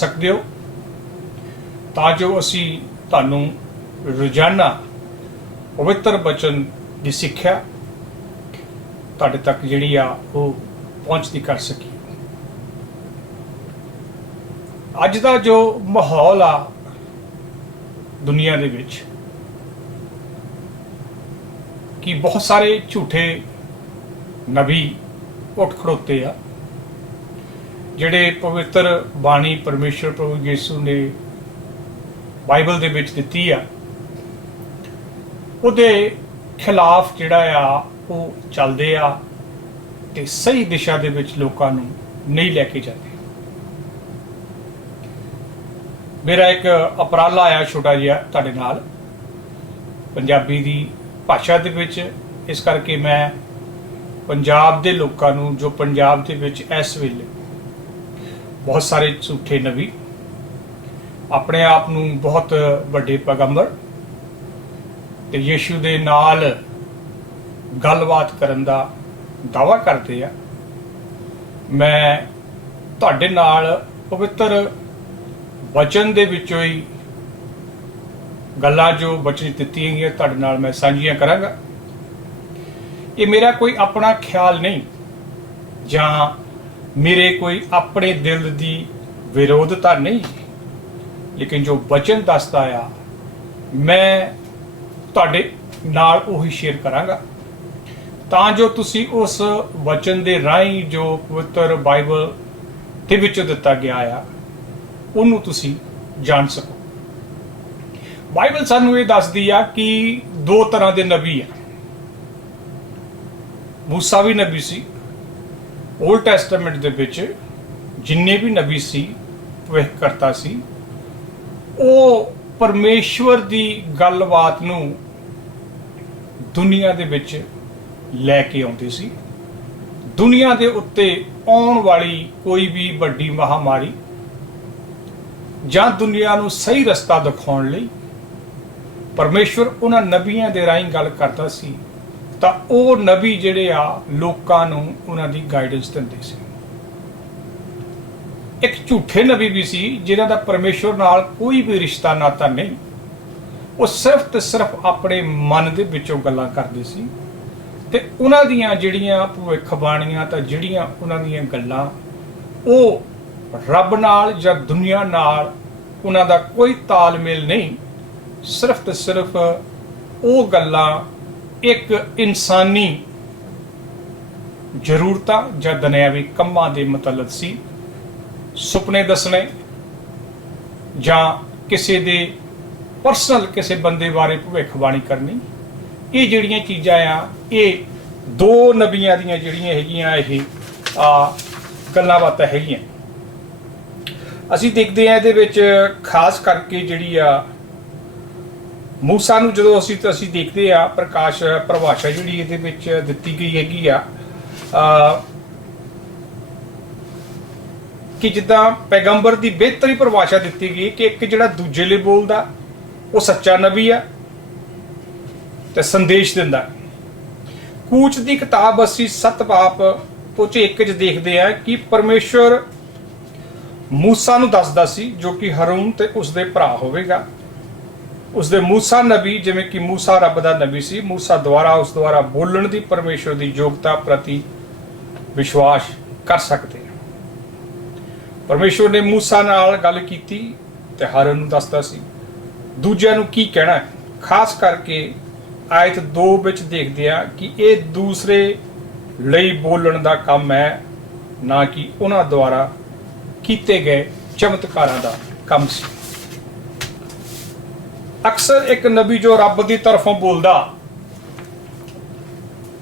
सकते हो ਤਾਂ ਜੋ ਅਸੀਂ ਤੁਹਾਨੂੰ ਰੋਜ਼ਾਨਾ ਪਵਿੱਤਰ ਬਚਨ ਦੀ ਸਿੱਖਿਆ ਤੁਹਾਡੇ ਤੱਕ ਜਿਹੜੀ ਆ ਉਹ ਪਹੁੰਚਦੀ ਕਰ ਸਕੀਏ। ਅੱਜ ਦਾ ਜੋ ਮਾਹੌਲ ਆ ਦੁਨੀਆ ਦੇ ਵਿੱਚ ਕਿ ਬਹੁਤ ਸਾਰੇ ਝੂਠੇ ਨਬੀ ਉੱਠ ਖੜੋਤੇ ਆ ਜਿਹੜੇ ਪਵਿੱਤਰ ਬਾਣੀ ਪਰਮੇਸ਼ਰ ਪ੍ਰਭੂ ਯਿਸੂ ਨੇ ਬਾਈਬਲ ਦੇ ਵਿੱਚ ਦਿੱਤੀ ਆ ਉਹਦੇ ਖਿਲਾਫ ਜਿਹੜਾ ਆ ਉਹ ਚੱਲਦੇ ਆ ਤੇ ਸਹੀ ਦਿਸ਼ਾ ਦੇ ਵਿੱਚ ਲੋਕਾਂ ਨੂੰ ਨਹੀਂ ਲੈ ਕੇ ਜਾਂਦੇ। ਮੇਰਾ ਇੱਕ ਉਪਰਾਲਾ ਆਇਆ ਛੋਟਾ ਜਿਹਾ ਤੁਹਾਡੇ ਨਾਲ ਪੰਜਾਬੀ ਦੀ ਭਾਸ਼ਾ ਦੇ ਵਿੱਚ, ਇਸ ਕਰਕੇ ਮੈਂ ਪੰਜਾਬ ਦੇ ਲੋਕਾਂ ਨੂੰ ਜੋ ਪੰਜਾਬ ਦੇ ਵਿੱਚ ਇਸ ਵੇਲੇ ਬਹੁਤ ਸਾਰੇ ਝੂਠੇ ਨਬੀ ਆਪਣੇ ਆਪ ਨੂੰ ਬਹੁਤ ਵੱਡੇ ਪੈਗੰਬਰ ਤੇ ਯਿਸੂ ਦੇ ਨਾਲ ਗੱਲਬਾਤ ਕਰਨ ਦਾ ਦਾਅਵਾ ਕਰਦੇ ਆ, ਮੈਂ ਤੁਹਾਡੇ ਨਾਲ ਪਵਿੱਤਰ ਵਚਨ ਦੇ ਵਿੱਚੋਂ ਹੀ ਗੱਲਾਂ ਜੋ ਬਚਨ ਦਿੱਤੀਆਂ ਗਈਆਂ ਤੁਹਾਡੇ ਨਾਲ ਮੈਂ ਸਾਂਝੀਆਂ ਕਰਾਂਗਾ। ਇਹ ਮੇਰਾ ਕੋਈ ਆਪਣਾ ਖਿਆਲ ਨਹੀਂ ਜਾਂ ਮੇਰੇ ਕੋਈ ਆਪਣੇ ਦਿਲ ਦੀ ਵਿਰੋਧਤਾ ਨਹੀਂ, ਲੇਕਿਨ ਜੋ ਬਚਨ ਦੱਸਦਾ ਆ ਮੈਂ ਤੁਹਾਡੇ ਨਾਲ ਉਹੀ ਸ਼ੇਅਰ ਕਰਾਂਗਾ ਤਾਂ ਜੋ ਤੁਸੀਂ ਉਸ ਵਚਨ ਦੇ ਰਾਹੀਂ ਜੋ ਪਵਿੱਤਰ ਬਾਈਬਲ ਦੇ ਵਿੱਚੋਂ ਦਿੱਤਾ ਗਿਆ ਆ ਉਹਨੂੰ ਤੁਸੀਂ ਜਾਣ ਸਕੋ। ਬਾਈਬਲ ਸਾਨੂੰ ਇਹ ਦੱਸਦੀ ਆ ਕਿ ਦੋ ਤਰ੍ਹਾਂ ਦੇ ਨਬੀ ਆ। ਮੂਸਾ ਵੀ ਨਬੀ ਸੀ, ਓਲਡ ਟੈਸਟਾਮੈਂਟ ਦੇ ਵਿੱਚ ਜਿੰਨੇ ਵੀ ਨਬੀ ਸੀ ਭਵਿੱਖਕਰਤਾ ਸੀ, ਉਹ ਪਰਮੇਸ਼ਵਰ ਦੀ ਗੱਲਬਾਤ ਨੂੰ ਦੁਨੀਆ ਦੇ ਵਿੱਚ ਲੈ ਕੇ ਆਉਂਦੇ ਸੀ। ਦੁਨੀਆ ਦੇ ਉੱਤੇ ਆਉਣ ਵਾਲੀ ਕੋਈ ਵੀ ਵੱਡੀ ਮਹਾਮਾਰੀ ਜਾਂ ਦੁਨੀਆ ਨੂੰ ਸਹੀ ਰਸਤਾ ਦਿਖਾਉਣ ਲਈ ਪਰਮੇਸ਼ਵਰ ਉਹਨਾਂ ਨਬੀਆਂ ਦੇ ਰਾਹੀਂ ਗੱਲ ਕਰਦਾ ਸੀ, ਤਾਂ ਉਹ ਨਬੀ ਜਿਹੜੇ ਆ ਲੋਕਾਂ ਨੂੰ ਉਹਨਾਂ ਦੀ ਗਾਈਡੈਂਸ ਦਿੰਦੇ ਸੀ। ਇੱਕ ਝੂਠੇ ਨਬੀ ਵੀ ਸੀ ਜਿਨ੍ਹਾਂ ਦਾ ਪਰਮੇਸ਼ਵਰ ਨਾਲ ਕੋਈ ਵੀ ਰਿਸ਼ਤਾ ਨਾਤਾ ਨਹੀਂ, ਉਹ ਸਿਰਫ ਤੇ ਸਿਰਫ ਆਪਣੇ ਮਨ ਦੇ ਵਿੱਚੋਂ ਗੱਲਾਂ ਕਰਦੇ ਸੀ ਤੇ ਉਹਨਾਂ ਦੀਆਂ ਜਿਹੜੀਆਂ ਭਵਿੱਖਬਾਣੀਆਂ ਤਾਂ ਜਿਹੜੀਆਂ ਉਹਨਾਂ ਦੀਆਂ ਗੱਲਾਂ ਉਹ ਰੱਬ ਨਾਲ ਜਾਂ ਦੁਨੀਆ ਨਾਲ ਉਹਨਾਂ ਦਾ ਕੋਈ ਤਾਲਮੇਲ ਨਹੀਂ, ਸਿਰਫ ਤੇ ਸਿਰਫ ਉਹ ਗੱਲਾਂ ਇੱਕ ਇਨਸਾਨੀ ਜ਼ਰੂਰਤਾਂ ਜਾਂ ਦੁਨਿਆਵੀ ਕੰਮਾਂ ਦੇ ਮੁਤਲਕ ਸੀ। ਸੁਪਨੇ ਦੱਸਣੇ ਜਾਂ ਕਿਸੇ ਦੇ ਪਰਸਨਲ ਕਿਸੇ ਬੰਦੇ ਬਾਰੇ ਭਵਿੱਖਬਾਣੀ ਕਰਨੀ, ਇਹ ਜਿਹੜੀਆਂ ਚੀਜ਼ਾਂ ਆ ਇਹ ਦੋ ਨਬੀਆਂ ਦੀਆਂ ਜਿਹੜੀਆਂ ਹੈਗੀਆਂ ਇਹ ਗੱਲਾਂ ਬਾਤਾਂ ਹੈਗੀਆਂ। ਅਸੀਂ ਦੇਖਦੇ ਹਾਂ ਇਹਦੇ ਵਿੱਚ ਖਾਸ ਕਰਕੇ ਜਿਹੜੀ ਆ ਮੂਸਾ ਨੂੰ ਜਦੋਂ ਅਸੀਂ ਦੇਖਦੇ ਆ ਪ੍ਰਕਾਸ਼ ਪਰਿਭਾਸ਼ਾ ਜਿਹੜੀ ਇਹਦੇ ਵਿੱਚ ਦਿੱਤੀ ਗਈ ਹੈਗੀ ਆ ਕਿ ਜਿੱਦਾਂ ਪੈਗੰਬਰ ਦੀ ਬਿਹਤਰੀ ਪਰਿਭਾਸ਼ਾ ਦਿੱਤੀ ਗਈ ਕਿ ਇੱਕ ਜਿਹੜਾ ਦੂਜੇ ਲਈ ਬੋਲਦਾ ਉਹ ਸੱਚਾ ਨਬੀ ਆ ਤੇ ਸੰਦੇਸ਼ ਦਿੰਦਾ। ਕੂਚ ਦੀ ਕਿਤਾਬ ਅਸੀਂ 7 ਬਾਬ ਤੋਂ 1 ਚ ਦੇਖਦੇ ਆ ਕਿ ਪਰਮੇਸ਼ਵਰ ਮੂਸਾ ਨੂੰ ਦੱਸਦਾ ਸੀ ਜੋ ਕਿ ਹਾਰੂਨ ਤੇ ਉਸਦੇ ਭਰਾ ਹੋਵੇਗਾ। ਉਸਦੇ ਮੂਸਾ ਨਬੀ, ਜਿਵੇਂ ਕਿ ਮੂਸਾ ਰੱਬ ਦਾ ਨਬੀ ਸੀ, ਮੂਸਾ ਦੁਆਰਾ ਉਸ ਦੁਆਰਾ ਬੋਲਣ ਦੀ ਪਰਮੇਸ਼ਵਰ ਦੀ ਯੋਗਤਾ ਪ੍ਰਤੀ ਵਿਸ਼ਵਾਸ ਕਰ ਸਕਦੇ। ਪਰਮੇਸ਼ਵਰ ਨੇ ਮੂਸਾ ਨਾਲ ਗੱਲ ਕੀਤੀ ਤੇ ਹਾਰੂਨ ਨੂੰ ਦੱਸਦਾ ਸੀ ਦੂਜਿਆਂ ਨੂੰ ਕੀ ਕਹਿਣਾ। ਖਾਸ ਕਰਕੇ ਆਇਤ 2 ਵਿੱਚ ਦੇਖਦੇ ਆ ਕਿ ਇਹ ਦੂਸਰੇ ਲਈ ਬੋਲਣ ਦਾ ਕੰਮ ਹੈ, ਨਾ ਕਿ ਉਹਨਾਂ ਦੁਆਰਾ ਕੀਤੇ ਗਏ ਚਮਤਕਾਰਾਂ ਦਾ ਕੰਮ ਸੀ। ਅਕਸਰ ਇੱਕ ਨਬੀ ਜੋ ਰੱਬ ਦੀ ਤਰਫੋਂ ਬੋਲਦਾ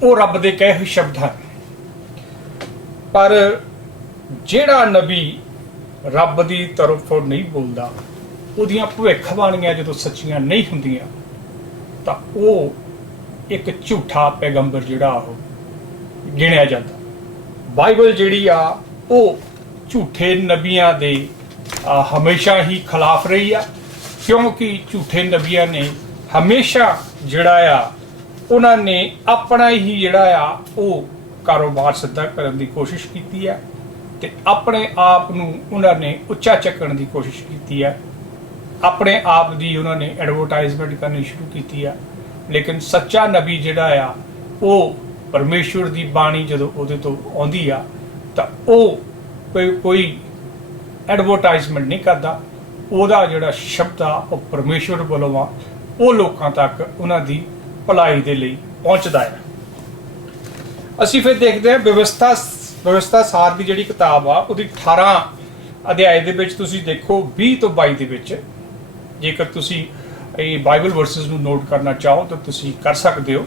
ਉਹ ਰੱਬ ਦੇ ਕਹੇ ਹੋਏ ਸ਼ਬਦ ਹਨ, ਪਰ ਜਿਹੜਾ ਨਬੀ ਰੱਬ ਦੀ ਤਰਫੋਂ ਨਹੀਂ ਬੋਲਦਾ ਉਹਦੀਆਂ ਭਵਿੱਖਬਾਣੀਆਂ ਜਦੋਂ ਸੱਚੀਆਂ ਨਹੀਂ ਹੁੰਦੀਆਂ ਤਾਂ ਉਹ ਇੱਕ ਝੂਠਾ ਪੈਗੰਬਰ ਜਿਹੜਾ ਉਹ ਗਿਣਿਆ ਜਾਂਦਾ। ਬਾਈਬਲ ਜਿਹੜੀ ਆ ਉਹ ਝੂਠੇ ਨਬੀਆਂ ਦੇ ਹਮੇਸ਼ਾ ਹੀ ਖਿਲਾਫ ਰਹੀ ਆ, ਕਿਉਂਕਿ ਝੂਠੇ ਨਬੀਆਂ ਨੇ ਹਮੇਸ਼ਾ ਜਿਹੜਾ ਆ ਉਹਨਾਂ ਨੇ ਆਪਣਾ ਹੀ ਜਿਹੜਾ ਆ ਉਹ ਕਾਰੋਬਾਰ ਸਿੱਧਾ ਕਰਨ ਦੀ ਕੋਸ਼ਿਸ਼ ਕੀਤੀ ਹੈ ਤੇ ਆਪਣੇ ਆਪ ਨੂੰ ਉਹਨਾਂ ਨੇ ਉੱਚਾ ਚੱਕਣ ਦੀ ਕੋਸ਼ਿਸ਼ ਕੀਤੀ ਹੈ, ਆਪਣੇ ਆਪ ਦੀ ਉਹਨਾਂ ਨੇ ਐਡਵਰਟਾਈਜ਼ਮੈਂਟ ਕਰਨੀ ਸ਼ੁਰੂ ਕੀਤੀ ਆ। ਲੇਕਿਨ ਸੱਚਾ ਨਬੀ ਜਿਹੜਾ ਆ ਉਹ ਪਰਮੇਸ਼ਵਰ ਦੀ ਬਾਣੀ ਜਦੋਂ ਉਹਦੇ ਤੋਂ ਆਉਂਦੀ ਆ ਤਾਂ ਉਹ ਕੋਈ ਐਡਵਰਟਾਈਜ਼ਮੈਂਟ ਨਹੀਂ ਕਰਦਾ। ਉਹਦਾ ਜਿਹੜਾ ਸ਼ਬਦ ਆ ਉਹ ਪਰਮੇਸ਼ਵਰ ਵੱਲੋਂ ਆ, ਉਹ ਲੋਕਾਂ ਤੱਕ ਉਹਨਾਂ ਦੀ ਭਲਾਈ ਦੇ ਲਈ ਪਹੁੰਚਦਾ ਹੈ। ਅਸੀਂ ਫਿਰ ਦੇਖਦੇ ਹਾਂ ਵਿਵਸਥਾ ਸਾਰ ਦੀ ਜਿਹੜੀ ਕਿਤਾਬ ਆ ਉਹਦੀ 18 ਅਧਿਆਏ ਦੇ ਵਿੱਚ ਤੁਸੀਂ ਦੇਖੋ 20 ਤੋਂ 22 ਦੇ ਵਿੱਚ, ਜੇਕਰ ਤੁਸੀਂ ਇਹ ਬਾਈਬਲ ਵਰਸਸ ਨੂੰ ਨੋਟ ਕਰਨਾ ਚਾਹੋ ਤਾਂ ਤੁਸੀਂ ਕਰ ਸਕਦੇ ਹੋ,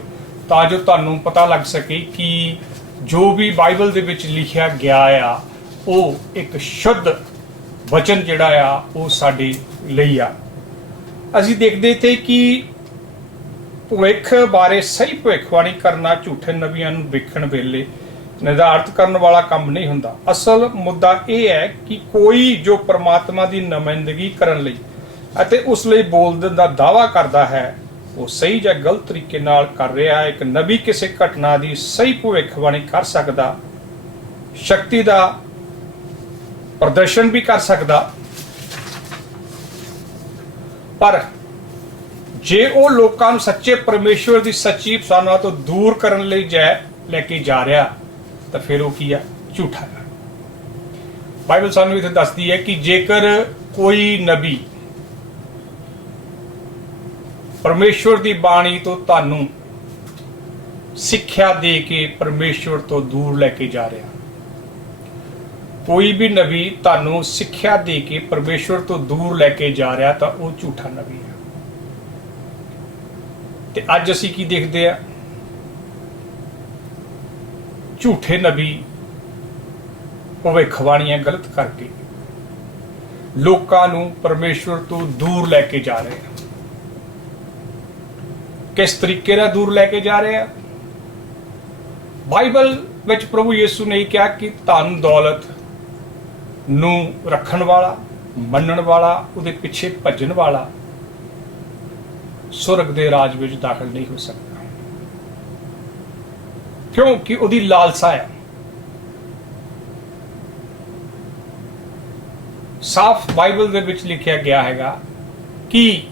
ਤਾਂ ਜੋ ਤੁਹਾਨੂੰ ਪਤਾ ਲੱਗ ਸਕੇ ਕਿ ਜੋ ਵੀ ਬਾਈਬਲ ਦੇ ਵਿੱਚ ਲਿਖਿਆ ਗਿਆ ਆ ਉਹ ਇੱਕ ਸ਼ੁੱਧ ਵਚਨ ਜਿਹੜਾ ਆ ਉਹ ਸਾਡੇ ਲਈ ਆ। ਅਸੀਂ ਦੇਖਦੇ ਤੇ ਕਿ ਭਵਿੱਖ ਬਾਰੇ ਸਹੀ ਭਵਿੱਖਬਾਣੀ ਕਰਨਾ ਝੂਠੇ ਨਬੀਆਂ ਨੂੰ ਵੇਖਣ ਵੇਲੇ ਨਿਰਧਾਰਤ ਕਰਨ ਵਾਲਾ ਕੰਮ ਨਹੀਂ ਹੁੰਦਾ। ਅਸਲ ਮੁੱਦਾ ਇਹ ਹੈ ਕਿ ਕੋਈ ਜੋ ਪਰਮਾਤਮਾ ਦੀ ਨੁਮਾਇੰਦਗੀ ਕਰਨ ਲਈ ਅਤੇ ਉਸ ਲਈ ਬੋਲਣ ਦਾ ਦਾਅਵਾ ਕਰਦਾ ਹੈ ਉਹ ਸਹੀ ਜਾਂ ਗਲਤ ਤਰੀਕੇ ਨਾਲ ਕਰ ਰਿਹਾ ਹੈ। ਇੱਕ ਨਬੀ ਕਿਸੇ ਘਟਨਾ ਦੀ ਸਹੀ ਭਵਿੱਖਬਾਣੀ ਕਰ ਸਕਦਾ, ਸ਼ਕਤੀ ਦਾ ਪ੍ਰਦਰਸ਼ਨ ਵੀ ਕਰ ਸਕਦਾ, ਪਰ ਜੇ ਉਹ ਲੋਕਾਂ ਨੂੰ ਸੱਚੇ ਪਰਮੇਸ਼ਵਰ ਦੀ ਸੱਚੀ ਪਛਾਣ ਤੋਂ ਦੂਰ ਕਰਨ ਲਈ ਲੈ ਕੇ ਜਾ ਰਿਹਾ ਤਾਂ ਫਿਰ ਉਹ ਕੀ ਆ? ਝੂਠਾ ਹੈ। ਬਾਈਬਲ ਸਾਨੂੰ ਇੱਥੇ ਦੱਸਦੀ ਹੈ ਕਿ ਜੇਕਰ ਕੋਈ ਨਬੀ ਪਰਮੇਸ਼ਵਰ ਦੀ ਬਾਣੀ ਤੋਂ ਤੁਹਾਨੂੰ ਸਿੱਖਿਆ ਦੇ ਕੇ ਪਰਮੇਸ਼ਵਰ ਤੋਂ ਦੂਰ ਲੈ ਕੇ ਜਾ ਰਿਹਾ, ਕੋਈ ਵੀ ਨਬੀ ਤੁਹਾਨੂੰ ਸਿੱਖਿਆ ਦੇ ਕੇ ਪਰਮੇਸ਼ਵਰ ਤੋਂ ਦੂਰ ਲੈ ਕੇ ਜਾ ਰਿਹਾ ਤਾਂ ਉਹ ਝੂਠਾ ਨਬੀ ਹੈ। ਤੇ ਅੱਜ ਅਸੀਂ ਕੀ ਦੇਖਦੇ ਆ? ਝੂਠੇ ਨਬੀ ਭਵਿੱਖਬਾਣੀਆਂ ਗਲਤ ਕਰਕੇ ਲੋਕਾਂ ਨੂੰ ਪਰਮੇਸ਼ਵਰ ਤੋਂ ਦੂਰ ਲੈ ਕੇ ਜਾ ਰਹੇ ਆ। ਕਿਸ ਤਰੀਕੇ ਨਾਲ ਦੂਰ ਲੈ ਕੇ ਜਾ ਰਹੇ ਆ? ਬਾਈਬਲ ਵਿੱਚ ਪ੍ਰਭੂ ਯਿਸੂ ਨੇ ਕਿਹਾ ਕਿ ਧਨ ਦੌਲਤ ਨੂੰ ਰੱਖਣ ਵਾਲਾ, ਮੰਨਣ ਵਾਲਾ, ਉਹਦੇ ਪਿੱਛੇ ਭੱਜਣ ਵਾਲਾ ਸੁਰਗ ਦੇ ਰਾਜ ਵਿੱਚ ਦਾਖਲ ਨਹੀਂ ਹੋ ਸਕਦਾ, ਕਿਉਂਕਿ ਉਹਦੀ ਲਾਲਸਾ ਹੈ। ਸਾਫ਼ ਬਾਈਬਲ ਦੇ ਵਿੱਚ ਲਿਖਿਆ ਗਿਆ ਹੈਗਾ ਕਿ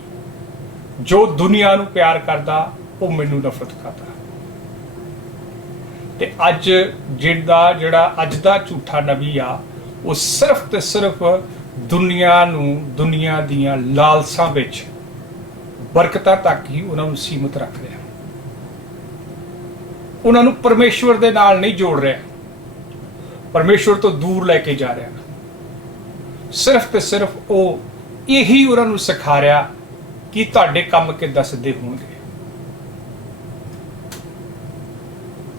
ਜੋ ਦੁਨੀਆ ਨੂੰ ਪਿਆਰ ਕਰਦਾ ਉਹ ਮੈਨੂੰ ਨਫ਼ਰਤ ਕਰਦਾ। ਤੇ ਅੱਜ ਜਿਹੜਾ ਅੱਜ ਦਾ ਝੂਠਾ ਨਬੀ ਆ ਉਹ ਸਿਰਫ ਤੇ ਸਿਰਫ ਦੁਨੀਆ ਨੂੰ, ਦੁਨੀਆ ਦੀਆਂ ਲਾਲਸਾਂ ਵਿੱਚ, ਬਰਕਤਾਂ ਤੱਕ ਹੀ ਉਹਨਾਂ ਨੂੰ ਸੀਮਿਤ ਰੱਖ ਰਿਹਾ, ਉਹਨਾਂ ਨੂੰ ਪਰਮੇਸ਼ਵਰ ਦੇ ਨਾਲ ਨਹੀਂ ਜੋੜ ਰਿਹਾ, ਪਰਮੇਸ਼ਵਰ ਤੋਂ ਦੂਰ ਲੈ ਕੇ ਜਾ ਰਿਹਾ। ਸਿਰਫ ਤੇ ਸਿਰਫ ਉਹ ਇਹੀ ਉਹਨਾਂ ਨੂੰ ਸਿਖਾ ਰਿਹਾ ਕਿ ਤੁਹਾਡੇ ਕੰਮ ਕਿੱਦਾਂ ਸਿੱਧੇ ਹੋਣਗੇ,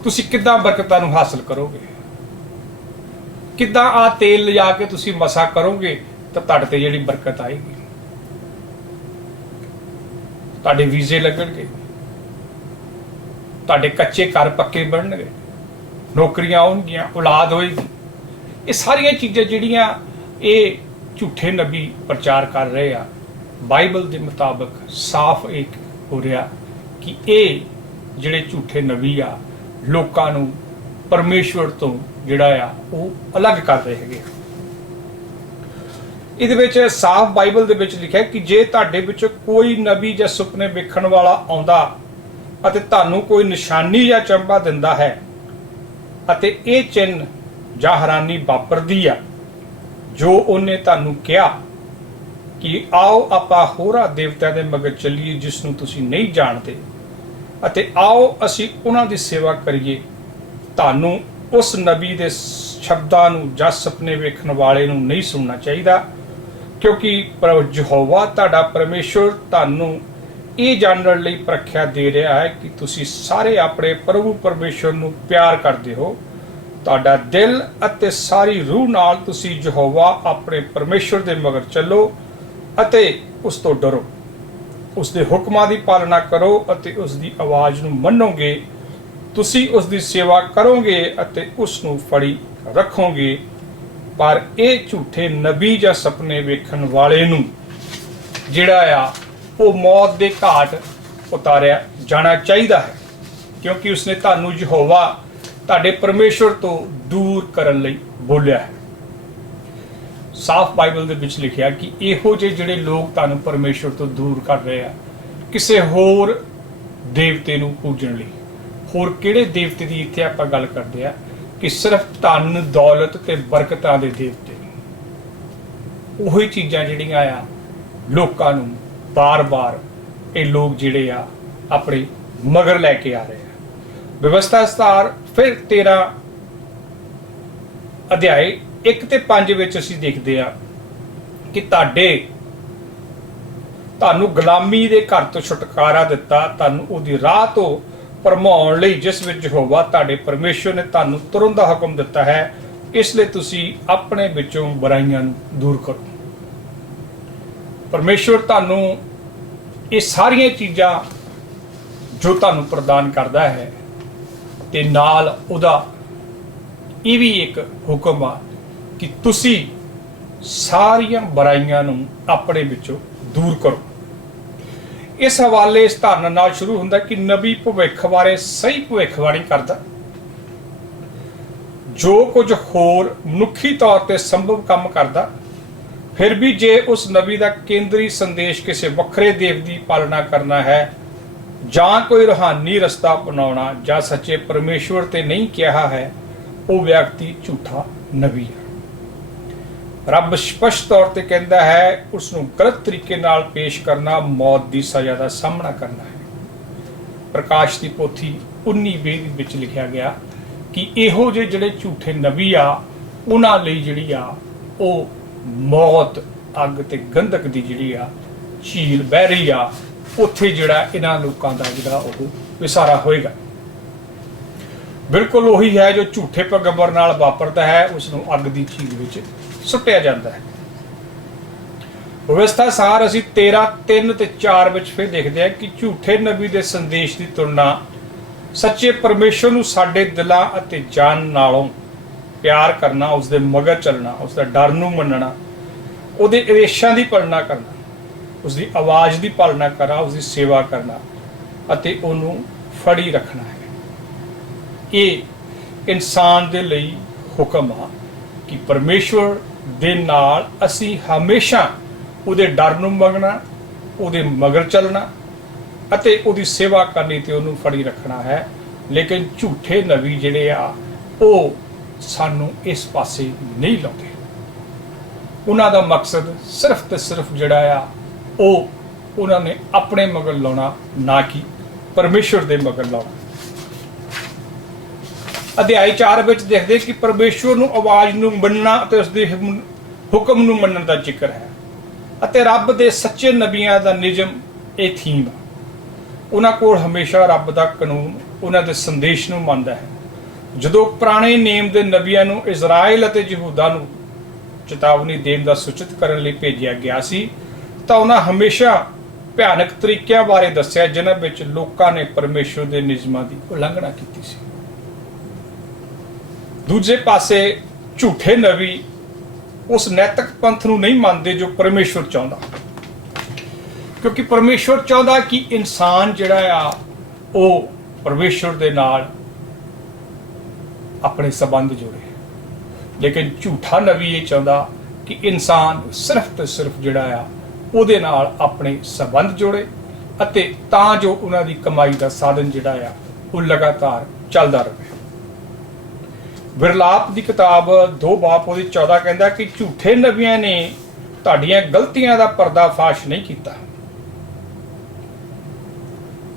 ਤੁਸੀਂ ਕਿੱਦਾਂ ਬਰਕਤਾਂ ਨੂੰ ਹਾਸਲ ਕਰੋਗੇ, ਕਿੱਦਾਂ ਆ ਤੇਲ ਲਿਜਾ ਕੇ ਤੁਸੀਂ ਮਸਾ ਕਰੋਗੇ ਤਾਂ ਤੁਹਾਡੇ ਤੇ ਜਿਹੜੀ ਬਰਕਤ ਆਏਗੀ, ਤੁਹਾਡੇ ਵੀਜ਼ੇ ਲੱਗਣਗੇ, ਤੁਹਾਡੇ ਕੱਚੇ ਘਰ ਪੱਕੇ ਬਣਨਗੇ, ਨੌਕਰੀਆਂ ਆਉਣਗੀਆਂ, ਔਲਾਦ ਹੋਏਗੀ। ਇਹ ਸਾਰੀਆਂ ਚੀਜ਼ਾਂ ਜਿਹੜੀਆਂ ਇਹ ਝੂਠੇ ਨਬੀ ਪ੍ਰਚਾਰ ਕਰ ਰਹੇ ਆ, ਬਾਈਬਲ ਦੇ ਮੁਤਾਬਕ ਸਾਫ਼ ਇੱਕ ਹੋ ਰਿਹਾ ਕਿ ਇਹ ਜਿਹੜੇ ਝੂਠੇ ਨਬੀ ਆ ਲੋਕਾਂ ਨੂੰ ਪਰਮੇਸ਼ਵਰ ਤੋਂ ਜਿਹੜਾ ਆ ਉਹ ਅਲੱਗ ਕਰ ਰਹੇ ਹੈਗੇ। ਇਹਦੇ ਵਿੱਚ ਸਾਫ਼ ਬਾਈਬਲ ਦੇ ਵਿੱਚ ਲਿਖਿਆ ਕਿ ਜੇ ਤੁਹਾਡੇ ਵਿੱਚ ਕੋਈ ਨਬੀ ਜਾਂ ਸੁਪਨੇ ਵੇਖਣ ਵਾਲਾ ਆਉਂਦਾ ਅਤੇ ਤੁਹਾਨੂੰ ਕੋਈ ਨਿਸ਼ਾਨੀ ਜਾਂ ਚੰਬਾ ਦਿੰਦਾ ਹੈ ਅਤੇ ਇਹ ਚਿੰਨ੍ਹ ਜਾਂ ਹੈਰਾਨੀ ਵਾਪਰਦੀ ਆ ਜੋ ਉਹਨੇ ਤੁਹਾਨੂੰ ਕਿਹਾ ਕਿ ਆਓ ਆਪਾਂ ਹੋਰਾਂ ਦੇਵਤਿਆਂ ਦੇ ਮਗਰ ਚੱਲੀਏ ਜਿਸ ਨੂੰ ਤੁਸੀਂ ਨਹੀਂ ਜਾਣਦੇ, ਅਤੇ ਆਓ ਅਸੀਂ ਉਹਨਾਂ ਦੀ ਸੇਵਾ ਕਰੀਏ, ਤੁਹਾਨੂੰ ਉਸ ਨਬੀ ਦੇ ਸ਼ਬਦਾਂ ਨੂੰ ਜਾਂ ਸੁਪਨੇ ਵੇਖਣ ਵਾਲੇ ਨੂੰ ਨਹੀਂ ਸੁਣਨਾ ਚਾਹੀਦਾ, ਕਿਉਂਕਿ ਯਹੋਵਾ ਤੁਹਾਡਾ ਪਰਮੇਸ਼ਵਰ ਤੁਹਾਨੂੰ ਇਹ ਜਾਣਨ ਲਈ ਪ੍ਰੀਖਿਆ ਦੇ ਰਿਹਾ ਹੈ ਕਿ ਤੁਸੀਂ ਸਾਰੇ ਆਪਣੇ ਪ੍ਰਭੂ ਪਰਮੇਸ਼ਵਰ ਨੂੰ ਪਿਆਰ ਕਰਦੇ ਹੋ। ਤੁਹਾਡਾ ਦਿਲ ਅਤੇ ਸਾਰੀ ਰੂਹ ਨਾਲ ਤੁਸੀਂ ਯਹੋਵਾ ਆਪਣੇ ਪਰਮੇਸ਼ਵਰ ਦੇ ਮਗਰ ਚੱਲੋ ਅਤੇ ਉਸ ਤੋਂ ਡਰੋ, ਉਸ ਦੇ ਹੁਕਮਾਂ ਦੀ ਪਾਲਣਾ ਕਰੋ ਅਤੇ ਉਸ ਦੀ ਆਵਾਜ਼ ਨੂੰ ਮੰਨੋਗੇ। ਤੁਸੀਂ ਉਸ ਦੀ ਸੇਵਾ ਕਰੋਗੇ ਅਤੇ ਉਸ ਨੂੰ ਫੜੀ ਰੱਖੋਗੇ। ਪਰ ਇਹ ਝੂਠੇ ਨਬੀ ਜਾਂ ਸੁਪਨੇ ਵੇਖਣ ਵਾਲੇ ਨੂੰ ਜਿਹੜਾ ਆ ਉਹ ਮੌਤ ਦੇ ਘਾਟ ਉਤਾਰਿਆ ਜਾਣਾ ਚਾਹੀਦਾ ਹੈ, ਕਿਉਂਕਿ ਉਸਨੇ ਤੁਹਾਨੂੰ ਯਹੋਵਾ ਤੁਹਾਡੇ ਪਰਮੇਸ਼ਵਰ ਤੋਂ ਦੂਰ ਕਰਨ ਲਈ ਬੋਲਿਆ ਹੈ। ਸਾਫ਼ ਬਾਈਬਲ ਦੇ ਵਿੱਚ ਲਿਖਿਆ ਕਿ ਇਹੋ ਜਿਹੇ ਜਿਹੜੇ ਲੋਕ ਤੁਹਾਨੂੰ ਪਰਮੇਸ਼ਵਰ ਤੋਂ ਦੂਰ ਕਰ ਰਹੇ ਆ ਕਿਸੇ ਹੋਰ ਦੇਵਤੇ ਨੂੰ ਪੂਜਣ ਲਈ। ਹੋਰ ਕਿਹੜੇ ਦੇਵਤੇ ਦੀ ਇੱਥੇ ਆਪਾਂ ਗੱਲ ਕਰਦੇ ਆ ਕਿ ਸਿਰਫ ਧਨ ਦੌਲਤ ਤੇ ਬਰਕਤਾਂ ਦੇ ਦੇਵਤੇ। ਉਹੀ ਚੀਜ਼ਾਂ ਜਿਹੜੀਆਂ ਆ ਲੋਕਾਂ ਨੂੰ ਬਾਰ-ਬਾਰ ਇਹ ਲੋਕ ਜਿਹੜੇ ਆ ਆਪਣੇ ਮਗਰ ਲੈ ਕੇ ਆ ਰਹੇ ਆ। ਵਿਵਸਥਾ ਵਿਸਤਾਰ ਫਿਰ 13 ਅਧਿਆਏ 1 ਤੇ 5 ਵਿੱਚ ਅਸੀਂ ਦੇਖਦੇ ਆ ਕਿ ਤੁਹਾਨੂੰ ਗੁਲਾਮੀ ਦੇ ਘਰ ਤੋਂ ਛੁਟਕਾਰਾ ਦਿੱਤਾ, ਤੁਹਾਨੂੰ ਉਹਦੀ ਰਾਹ ਤੋਂ ਭਰਮਾਉਣ ਲਈ ਜਿਸ ਵਿੱਚ ਯਹੋਵਾ ਤੁਹਾਡੇ ਪਰਮੇਸ਼ਵਰ ਨੇ ਤੁਹਾਨੂੰ ਤੁਰਨ ਦਾ ਹੁਕਮ ਦਿੱਤਾ ਹੈ। ਇਸ ਲਈ ਤੁਸੀਂ ਆਪਣੇ ਵਿੱਚੋਂ ਬੁਰਾਈਆਂ ਨੂੰ ਦੂਰ ਕਰੋ। ਪਰਮੇਸ਼ਵਰ ਤੁਹਾਨੂੰ ਇਹ ਸਾਰੀਆਂ ਚੀਜ਼ਾਂ ਜੋ ਤੁਹਾਨੂੰ ਪ੍ਰਦਾਨ ਕਰਦਾ ਹੈ ਤੇ ਨਾਲ ਉਹਦਾ ਇਹ ਵੀ ਇੱਕ ਹੁਕਮ ਆ ਕਿ ਤੁਸੀਂ ਸਾਰੀਆਂ ਬੁਰਾਈਆਂ ਨੂੰ ਆਪਣੇ ਵਿੱਚੋਂ ਦੂਰ ਕਰੋ। ਇਸ ਹਵਾਲੇ ਇਸ ਧਾਰਨਾ ਨਾਲ ਸ਼ੁਰੂ ਹੁੰਦਾ ਕਿ ਨਬੀ ਭਵਿੱਖ ਬਾਰੇ ਸਹੀ ਭਵਿੱਖਬਾਣੀ ਕਰਦਾ। ਜੋ ਕੁਝ ਹੋਰ ਮਨੁੱਖੀ ਤੌਰ ਤੇ ਸੰਭਵ ਕੰਮ ਕਰਦਾ, ਫਿਰ ਵੀ ਜੇ ਉਸ ਨਬੀ ਦਾ ਕੇਂਦਰੀ ਸੰਦੇਸ਼ ਕਿਸੇ ਵੱਖਰੇ ਦੇਵ ਦੀ ਪਾਲਣਾ ਕਰਨਾ ਹੈ ਜਾਂ ਕੋਈ ਰੂਹਾਨੀ ਰਸਤਾ ਅਪਣਾਉਣਾ ਜਾਂ ਸੱਚੇ ਪਰਮੇਸ਼ਵਰ ਤੇ ਨਹੀਂ ਕਿਹਾ ਹੈ, ਉਹ ਵਿਅਕਤੀ ਝੂਠਾ ਨਬੀ ਹੈ। ਰੱਬ ਸਪਸ਼ਟ ਤੌਰ ਤੇ ਕਹਿੰਦਾ ਹੈ ਉਸ ਨੂੰ ਗਲਤ ਤਰੀਕੇ ਨਾਲ ਪੇਸ਼ ਕਰਨਾ ਮੌਤ ਦੀ ਸਜ਼ਾ ਦਾ ਸਾਹਮਣਾ ਕਰਨਾ ਹੈ। ਪ੍ਰਕਾਸ਼ ਦੀ ਪੋਥੀ 19:20 ਵਿੱਚ ਲਿਖਿਆ ਗਿਆ ਕਿ ਇਹੋ ਜਿਹੇ ਜਿਹੜੇ ਝੂਠੇ ਨਬੀ ਆ ਉਹਨਾਂ ਲਈ ਜਿਹੜੀ ਆ ਉਹ ਮੌਤ, ਅੱਗ ਤੇ ਗੰਧਕ ਦੀ ਜਿਹੜੀ ਆ ਝੀਲ ਵਹਿ ਰਹੀ ਆ, ਉੱਥੇ ਜਿਹੜਾ ਇਹਨਾਂ ਲੋਕਾਂ ਦਾ ਜਿਹੜਾ ਉਹ ਵਿਸਾਰਾ ਹੋਏਗਾ। ਬਿਲਕੁਲ ਉਹੀ ਹੈ ਜੋ ਝੂਠੇ ਪੈਗੰਬਰ ਨਾਲ ਵਾਪਰਦਾ ਹੈ, ਉਸ ਨੂੰ ਅੱਗ ਦੀ ਝੀਲ ਵਿੱਚ ਸੁੱਟਿਆ ਜਾਂਦਾ ਹੈ। ਵਿਵਸਥਾ ਸਾਰ ਅਸੀਂ 13:3 ਤੇ 4 ਵਿੱਚ ਫਿਰ ਦੇਖਦੇ ਹਾਂ ਕਿ ਝੂਠੇ ਨਬੀ ਦੇ ਸੰਦੇਸ਼ ਦੀ ਤੁਲਨਾ ਸੱਚੇ ਪਰਮੇਸ਼ਵਰ ਨੂੰ ਸਾਡੇ ਦਿਲਾਂ ਅਤੇ ਜਾਨ ਨਾਲੋਂ ਪਿਆਰ ਕਰਨਾ, ਉਸ ਦੇ ਮਗਰ ਚੱਲਣਾ, ਉਸ ਦਾ ਡਰ ਨੂੰ ਮੰਨਣਾ, ਉਹਦੇ ਆਦੇਸ਼ਾਂ ਦੀ ਪਾਲਣਾ ਕਰਨਾ, ਉਸ ਦੀ ਆਵਾਜ਼ ਦੀ ਪਾਲਣਾ ਕਰਨਾ, ਉਸ ਦੀ ਸੇਵਾ ਕਰਨਾ ਅਤੇ ਉਹਨੂੰ ਫੜੀ ਰੱਖਣਾ ਹੈ। ਇਹ ਇਨਸਾਨ ਦੇ ਲਈ ਹੁਕਮ ਆ ਕਿ ਪਰਮੇਸ਼ਵਰ ਦੇ ਨਾਲ ਅਸੀਂ ਹਮੇਸ਼ਾ ਉਹਦੇ ਡਰ ਨੂੰ ਮੰਗਣਾ, ਉਹਦੇ ਮਗਰ ਚੱਲਣਾ ਅਤੇ ਉਹਦੀ ਸੇਵਾ ਕਰਨੀ ਤੇ ਉਹਨੂੰ ਫੜੀ ਰੱਖਣਾ ਹੈ। ਲੇਕਿਨ ਝੂਠੇ ਨਬੀ ਜਿਹੜੇ ਆ ਉਹ ਸਾਨੂੰ ਇਸ ਪਾਸੇ ਨਹੀਂ ਲਾਉਂਦੇ। ਉਹਨਾਂ ਦਾ ਮਕਸਦ ਸਿਰਫ ਤੇ ਸਿਰਫ ਜਿਹੜਾ ਆ ਉਹ ਉਹਨਾਂ ਨੇ ਆਪਣੇ ਮਗਰ ਲਾਉਣਾ, ਨਾ ਕਿ ਪਰਮੇਸ਼ਵਰ ਦੇ ਮਗਰ ਲਾਉਣਾ। ਅਧਿਆਇ 4 ਵਿੱਚ ਦੇਖਦੇ ਕਿ ਪਰਮੇਸ਼ਵਰ ਨੂੰ ਆਵਾਜ਼ ਨੂੰ ਮੰਨਣਾ ਅਤੇ ਉਸ ਦੇ ਹੁਕਮ ਨੂੰ ਮੰਨਣ ਦਾ ਜ਼ਿਕਰ ਹੈ ਅਤੇ ਰੱਬ ਦੇ ਸੱਚੇ ਨਬੀਆਂ ਦਾ ਨਿਯਮ ਇਹ ਥੀਮ ਆ। ਉਹਨਾਂ ਕੋਲ ਹਮੇਸ਼ਾ ਰੱਬ ਦਾ ਕਾਨੂੰਨ, ਉਹਨਾਂ ਦੇ ਸੰਦੇਸ਼ ਨੂੰ ਮੰਨਦਾ ਹੈ। ਜਦੋਂ ਪੁਰਾਣੇ ਨੇਮ ਦੇ ਨਬੀਆਂ ਨੂੰ ਇਜ਼ਰਾਈਲ ਅਤੇ ਯਹੂਦਾ ਨੂੰ ਚੇਤਾਵਨੀ ਦੇਣ ਦਾ ਸੂਚਿਤ ਕਰਨ ਲਈ ਭੇਜਿਆ ਗਿਆ ਸੀ ਤਾਂ ਉਹਨਾਂ ਹਮੇਸ਼ਾ ਭਿਆਨਕ ਤਰੀਕਿਆਂ ਬਾਰੇ ਦੱਸਿਆ ਜਿਨ੍ਹਾਂ ਵਿੱਚ ਲੋਕਾਂ ਨੇ ਪਰਮੇਸ਼ਵਰ ਦੇ ਨਿਯਮਾਂ ਦੀ ਉਲੰਘਣਾ ਕੀਤੀ ਸੀ। ਦੂਜੇ ਪਾਸੇ ਝੂਠੇ ਨਬੀ ਉਸ ਨੈਤਿਕ ਪੰਥ ਨੂੰ ਨਹੀਂ ਮੰਨਦੇ ਜੋ ਪਰਮੇਸ਼ਵਰ ਚਾਹੁੰਦਾ, ਕਿਉਂਕਿ ਪਰਮੇਸ਼ਵਰ ਚਾਹੁੰਦਾ ਕਿ ਇਨਸਾਨ ਜਿਹੜਾ ਆ ਉਹ ਪਰਮੇਸ਼ਵਰ ਦੇ ਨਾਲ ਆਪਣੇ ਸੰਬੰਧ ਜੋੜੇ। ਲੇਕਿਨ ਝੂਠਾ ਨਬੀ ਇਹ ਚਾਹੁੰਦਾ ਕਿ ਇਨਸਾਨ ਸਿਰਫ ਤੇ ਸਿਰਫ ਜਿਹੜਾ ਆ ਉਹਦੇ ਨਾਲ ਆਪਣੇ ਸੰਬੰਧ ਜੋੜੇ ਅਤੇ ਤਾਂ ਜੋ ਉਹਨਾਂ ਦੀ ਕਮਾਈ ਦਾ ਸਾਧਨ ਜਿਹੜਾ ਆ ਉਹ ਲਗਾਤਾਰ ਚੱਲਦਾ ਰਹੇ। ਵਿਰਲਾਪ ਦੀ ਕਿਤਾਬ 2 ਬਾਪ ਉਹਦੀ 14 ਕਹਿੰਦਾ ਕਿ ਝੂਠੇ ਨਬੀਆਂ ਨੇ ਤੁਹਾਡੀਆਂ ਗਲਤੀਆਂ ਦਾ ਪਰਦਾਫਾਸ਼ ਨਹੀਂ ਕੀਤਾ,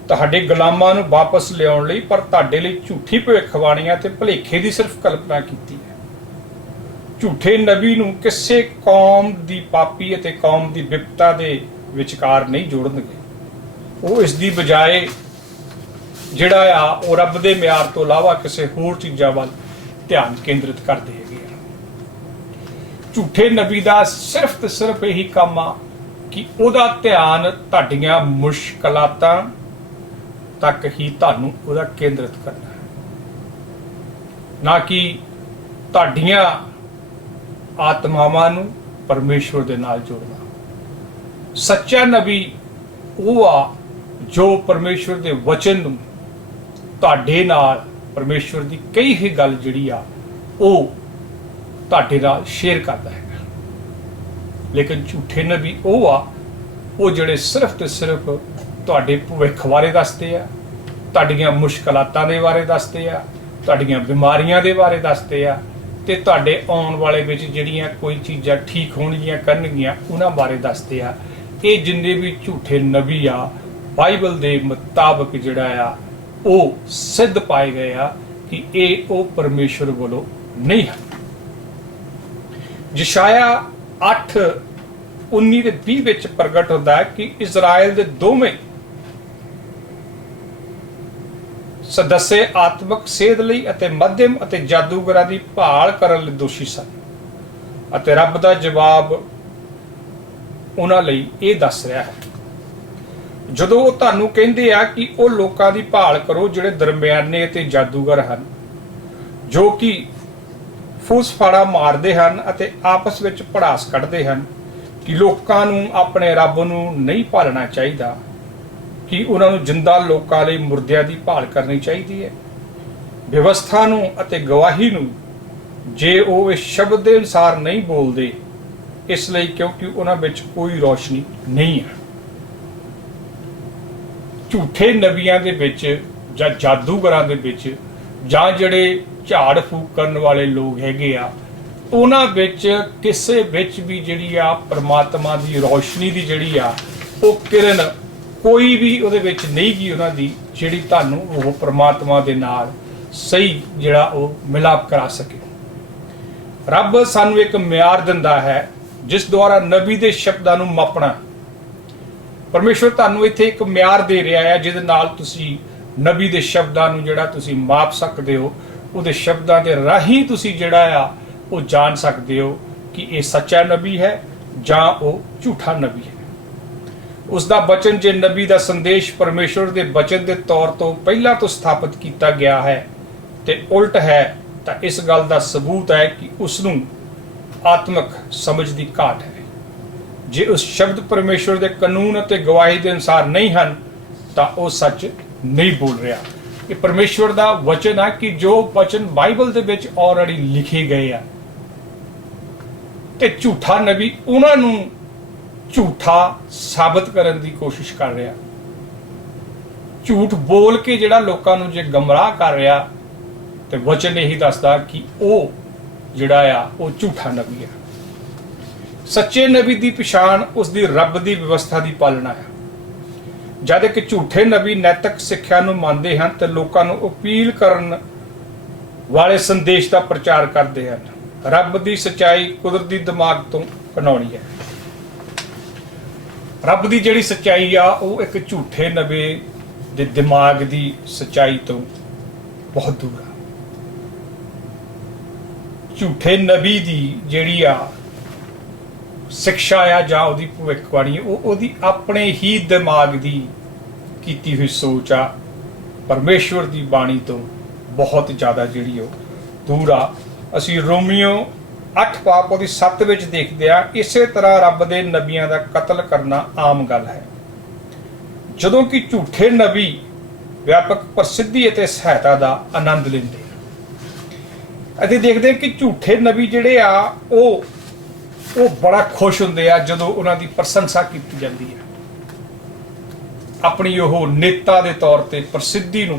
ਤੁਹਾਡੇ ਗੁਲਾਮਾਂ ਨੂੰ ਵਾਪਸ ਲਿਆਉਣ ਲਈ, ਪਰ ਤੁਹਾਡੇ ਲਈ ਝੂਠੀ ਭਵਿੱਖਬਾਣੀਆਂ ਤੇ ਭੁਲੇਖੇ ਦੀ ਸਿਰਫ ਕਲਪਨਾ ਕੀਤੀ ਹੈ। ਝੂਠੇ ਨਬੀ ਨੂੰ ਕਿਸੇ ਕੌਮ ਦੀ ਪਾਪੀ ਅਤੇ ਕੌਮ ਦੀ ਵਿਪਤਾ ਦੇ ਵਿਚਕਾਰ ਨਹੀਂ ਜੋੜਨਗੇ। ਉਹ ਇਸ ਦੀ ਬਜਾਏ ਜਿਹੜਾ ਆ ਉਹ ਰੱਬ ਦੇ ਮਿਆਰ ਤੋਂ ਇਲਾਵਾ ਕਿਸੇ ਹੋਰ ਚੀਜ਼ਾਂ ਵੱਲ ਧਿਆਨ ਕੇਂਦਰਿਤ ਕਰਦੇ ਹੈਗੇ ਆ। ਝੂਠੇ ਨਬੀ ਦਾ ਸਿਰਫ ਤੇ ਸਿਰਫ ਇਹੀ ਕੰਮ ਆ ਕਿ ਉਹਦਾ ਧਿਆਨ ਤੁਹਾਡੀਆਂ ਮੁਸ਼ਕਲਾਤਾਂ ਤੱਕ ਹੀ ਤੁਹਾਨੂੰ ਉਹਦਾ ਕੇਂਦਰਿਤ ਕਰਨਾ ਹੈ, ਨਾ ਕਿ ਤੁਹਾਡੀਆਂ ਆਤਮਾਵਾਂ ਨੂੰ ਪਰਮੇਸ਼ਵਰ ਦੇ ਨਾਲ ਜੋੜਨਾ। ਸੱਚਾ ਨਬੀ ਉਹ ਆ ਜੋ ਪਰਮੇਸ਼ਵਰ ਦੇ ਵਚਨ ਨੂੰ ਤੁਹਾਡੇ ਨਾਲ, ਪਰਮੇਸ਼ਵਰ ਦੀ ਕਈ ਹੀ ਗੱਲ ਜਿਹੜੀ ਆ ਉਹ ਤੁਹਾਡੇ ਨਾਲ ਸ਼ੇਅਰ ਕਰਦਾ ਹੈਗਾ। लेकिन झूठे नबी वो आ वो जिहड़े सिर्फ तो सिर्फ तुहाडे भविख बारे दसदे आ, तुहाडीआं मुश्किलातां दे बारे दसदे आ, तुहाडीआं बीमारियां दे बारे दसदे आ ते तुहाडे आउण वाले विच जिहड़ियां कोई चीज़ां ठीक होणगीਆਂ करनगीਆਂ उन्हां बारे दसदे आ। ये जिन्ने भी झूठे नबी आ बाइबल के मुताबिक जिहड़ा आ वो सिद्ध पाए गए आ कि ये वो परमेश्वर वालों नहीं है। यशाया 8:19 ते 20 विच प्रगट होता है कि इजराइल के दोवें सदस्य आत्मक सेध लई अते मध्यम अते जादूगरां दी भाल करन लई दोषी सन अते रब दा जवाब उन्हां लई ये दस रहा है। ਜਦੋਂ ਉਹ ਤੁਹਾਨੂੰ ਕਹਿੰਦੇ ਆ ਕਿ ਉਹ ਲੋਕਾਂ ਦੀ ਭਾਲ ਕਰੋ ਜਿਹੜੇ ਦਰਮਿਆਨੇ ਅਤੇ ਜਾਦੂਗਰ ਹਨ, ਜੋ ਕਿ ਫੂਸ-ਫਾੜਾ ਮਾਰਦੇ ਹਨ ਅਤੇ ਆਪਸ ਵਿੱਚ ਭੜਾਸ ਕੱਢਦੇ ਹਨ, ਕਿ ਲੋਕਾਂ ਨੂੰ ਆਪਣੇ ਰੱਬ ਨੂੰ ਨਹੀਂ ਭਾਲਣਾ ਚਾਹੀਦਾ, ਕਿ ਉਹਨਾਂ ਨੂੰ ਜਿੰਦਾ ਲੋਕਾਂ ਲਈ ਮੁਰਦਿਆਂ ਦੀ ਭਾਲ ਕਰਨੀ ਚਾਹੀਦੀ ਹੈ। ਵਿਵਸਥਾ ਨੂੰ ਅਤੇ ਗਵਾਹੀ ਨੂੰ ਜੇ ਉਹ ਇਸ ਸ਼ਬਦ ਦੇ ਅਨੁਸਾਰ ਨਹੀਂ ਬੋਲਦੇ, ਇਸ ਲਈ ਕਿਉਂਕਿ ਉਹਨਾਂ ਵਿੱਚ ਕੋਈ ਰੋਸ਼ਨੀ ਨਹੀਂ ਹੈ। झूठे नबियां दे विच जां जादूगरां दे विच जां जिहड़े झाड़ फूक करन वाले लोग हैगे आ, उन्हां विच किसे विच भी जिहड़ी आ परमात्मा दी रोशनी दी जिहड़ी आ वो किरण कोई भी उहदे विच नहीं गी उन्हां दी जिहड़ी तुहानूं ओह परमात्मा दे नाल सही जिहड़ा ओह मिलाप करा सके। रब सानूं एक म्यार दिंदा है जिस द्वारा नबी दे शब्दां नूं मापना। परमेश्वर तुहानूं इत्थे एक म्यार दे रहा है जिहदे नाल तुसीं नबी दे शब्दां नूं जिहड़ा तुसीं माप सकदे हो, उहदे शब्दां दे राहीं तुसीं जिहड़ा आ वो जान सकदे हो कि ये सच्चा नबी है जां वो झूठा नबी है। उसका वचन जे नबी का संदेश परमेश्वर के वचन के तौर तो पहला तो स्थापित किया गया है तो उल्ट है, तो इस गल का सबूत है कि उसनूं आत्मक समझ की घाट है। जे उस शब्द परमेश्वर के कानून और गवाही के अनुसार नहीं हैं तो वह सच नहीं बोल रहा। ये परमेश्वर का वचन है कि जो वचन बाइबल के विच ऑलरेडी लिखे गए हैं, तो झूठा नबी उन्होंने झूठा साबित करने की कोशिश कर रहा, झूठ बोल के जिहड़ा लोकां नूं जे गमराह कर रहा, तो वचन यही दसदा कि वह जिहड़ा आ वो झूठा नबी है। सच्चे नबी की पछाण उसकी रब की व्यवस्था की पालना है। जद कि झूठे नबी नैतिक सिक्ख्या नूं मानते हैं तो लोगों को अपील करने वाले संदेश का प्रचार करते हैं। रब की सच्चाई कुदरती दिमाग तो घिनौनी है। रब की जिहड़ी सच्चाई आ वो एक झूठे नबी के दिमाग की सच्चाई तो बहुत दूर है। झूठे नबी की जिहड़ी आ शिक्षा आ जां उहदी भविखबाणी उहदी अपने ही दिमाग की कीती हुई सोच आ, परमेश्वर की बाणी तो बहुत ज़्यादा जिहड़ी वो दूर आ। असीं रोमियो 8:7 विच देखदे आ, इसे तरह रब दे नबियां दा कतल करना आम गल है, जदों कि झूठे नबी व्यापक प्रसिद्धि अते सहायता का आनंद लेंदे अते देखदे कि झूठे नबी जिहड़े आ वो बड़ा खुश होंदे आ जदों उन्हां दी प्रशंसा की जाती है, अपनी वो नेता के तौर पर प्रसिद्धि नूं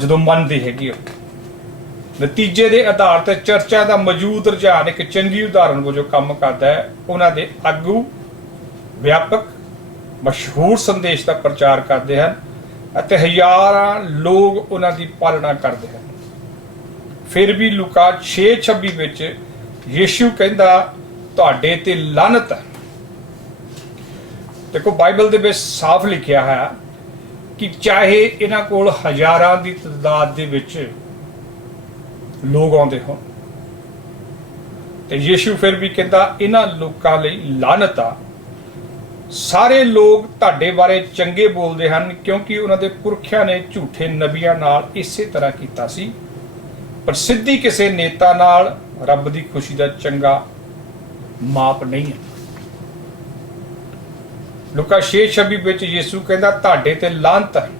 जदों मनदे हैगे। नतीजे के आधार पर चर्चा का मौजूद रुझान एक चंगी उदाहरण वजों काम करता है। उन्हां दे आगू व्यापक मशहूर संदेश का प्रचार करते हैं अते हज़ारां लोग उन्हां दी पालना करते हैं। फिर भी लूका 6:26 विच यीशु कहंदा तुहाडे ते लानत है। देखो बाइबल दे विच साफ लिखिया है कि चाहे इन्हां कोल हज़ारां दी तादाद दे विच लोग आउंदे होण, ते यीशु फिर भी कहंदा इन्हां लोकां लई लानत आ। सारे लोग तुहाडे बारे चंगे बोलदे हन क्योंकि उन्हां दे पुरखियां ने झूठे नबियां नाल इसे तरह कीता सी। प्रसिद्धि किसी नेता नाल रब दी खुशी दा चंगा माप नहीं है। लूका 6:26 विच यीशु कहंदा तुहाडे ते लानत है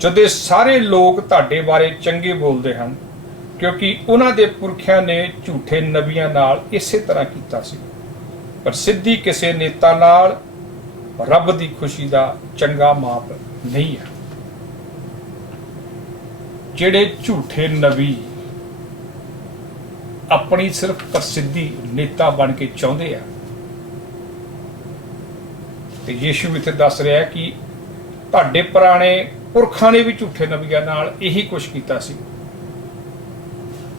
जदे सारे लोग तुहाडे बारे चंगे बोलते हैं क्योंकि उन्हां दे पुरखियां ने झूठे नबियां नाल इसे तरह कीता सी। ਪ੍ਰਸਿੱਧੀ ਕਿਸੇ ਨੇਤਾ ਨਾਲ ਰੱਬ ਦੀ ਖੁਸ਼ੀ ਦਾ ਚੰਗਾ ਮਾਪ ਨਹੀਂ ਹੈ। ਜਿਹੜੇ ਝੂਠੇ ਨਬੀ ਆਪਣੀ ਸਿਰਫ ਪ੍ਰਸਿੱਧੀ ਨੇਤਾ ਬਣ ਕੇ ਚਾਹੁੰਦੇ ਆ, ਤੇ ਯੀਸ਼ੂ ਇੱਥੇ ਦੱਸ ਰਿਹਾ ਕਿ ਤੁਹਾਡੇ ਪੁਰਾਣੇ ਪੁਰਖਾਂ ਨੇ ਵੀ ਝੂਠੇ ਨਬੀਆਂ ਨਾਲ ਇਹੀ ਕੁਛ ਕੀਤਾ ਸੀ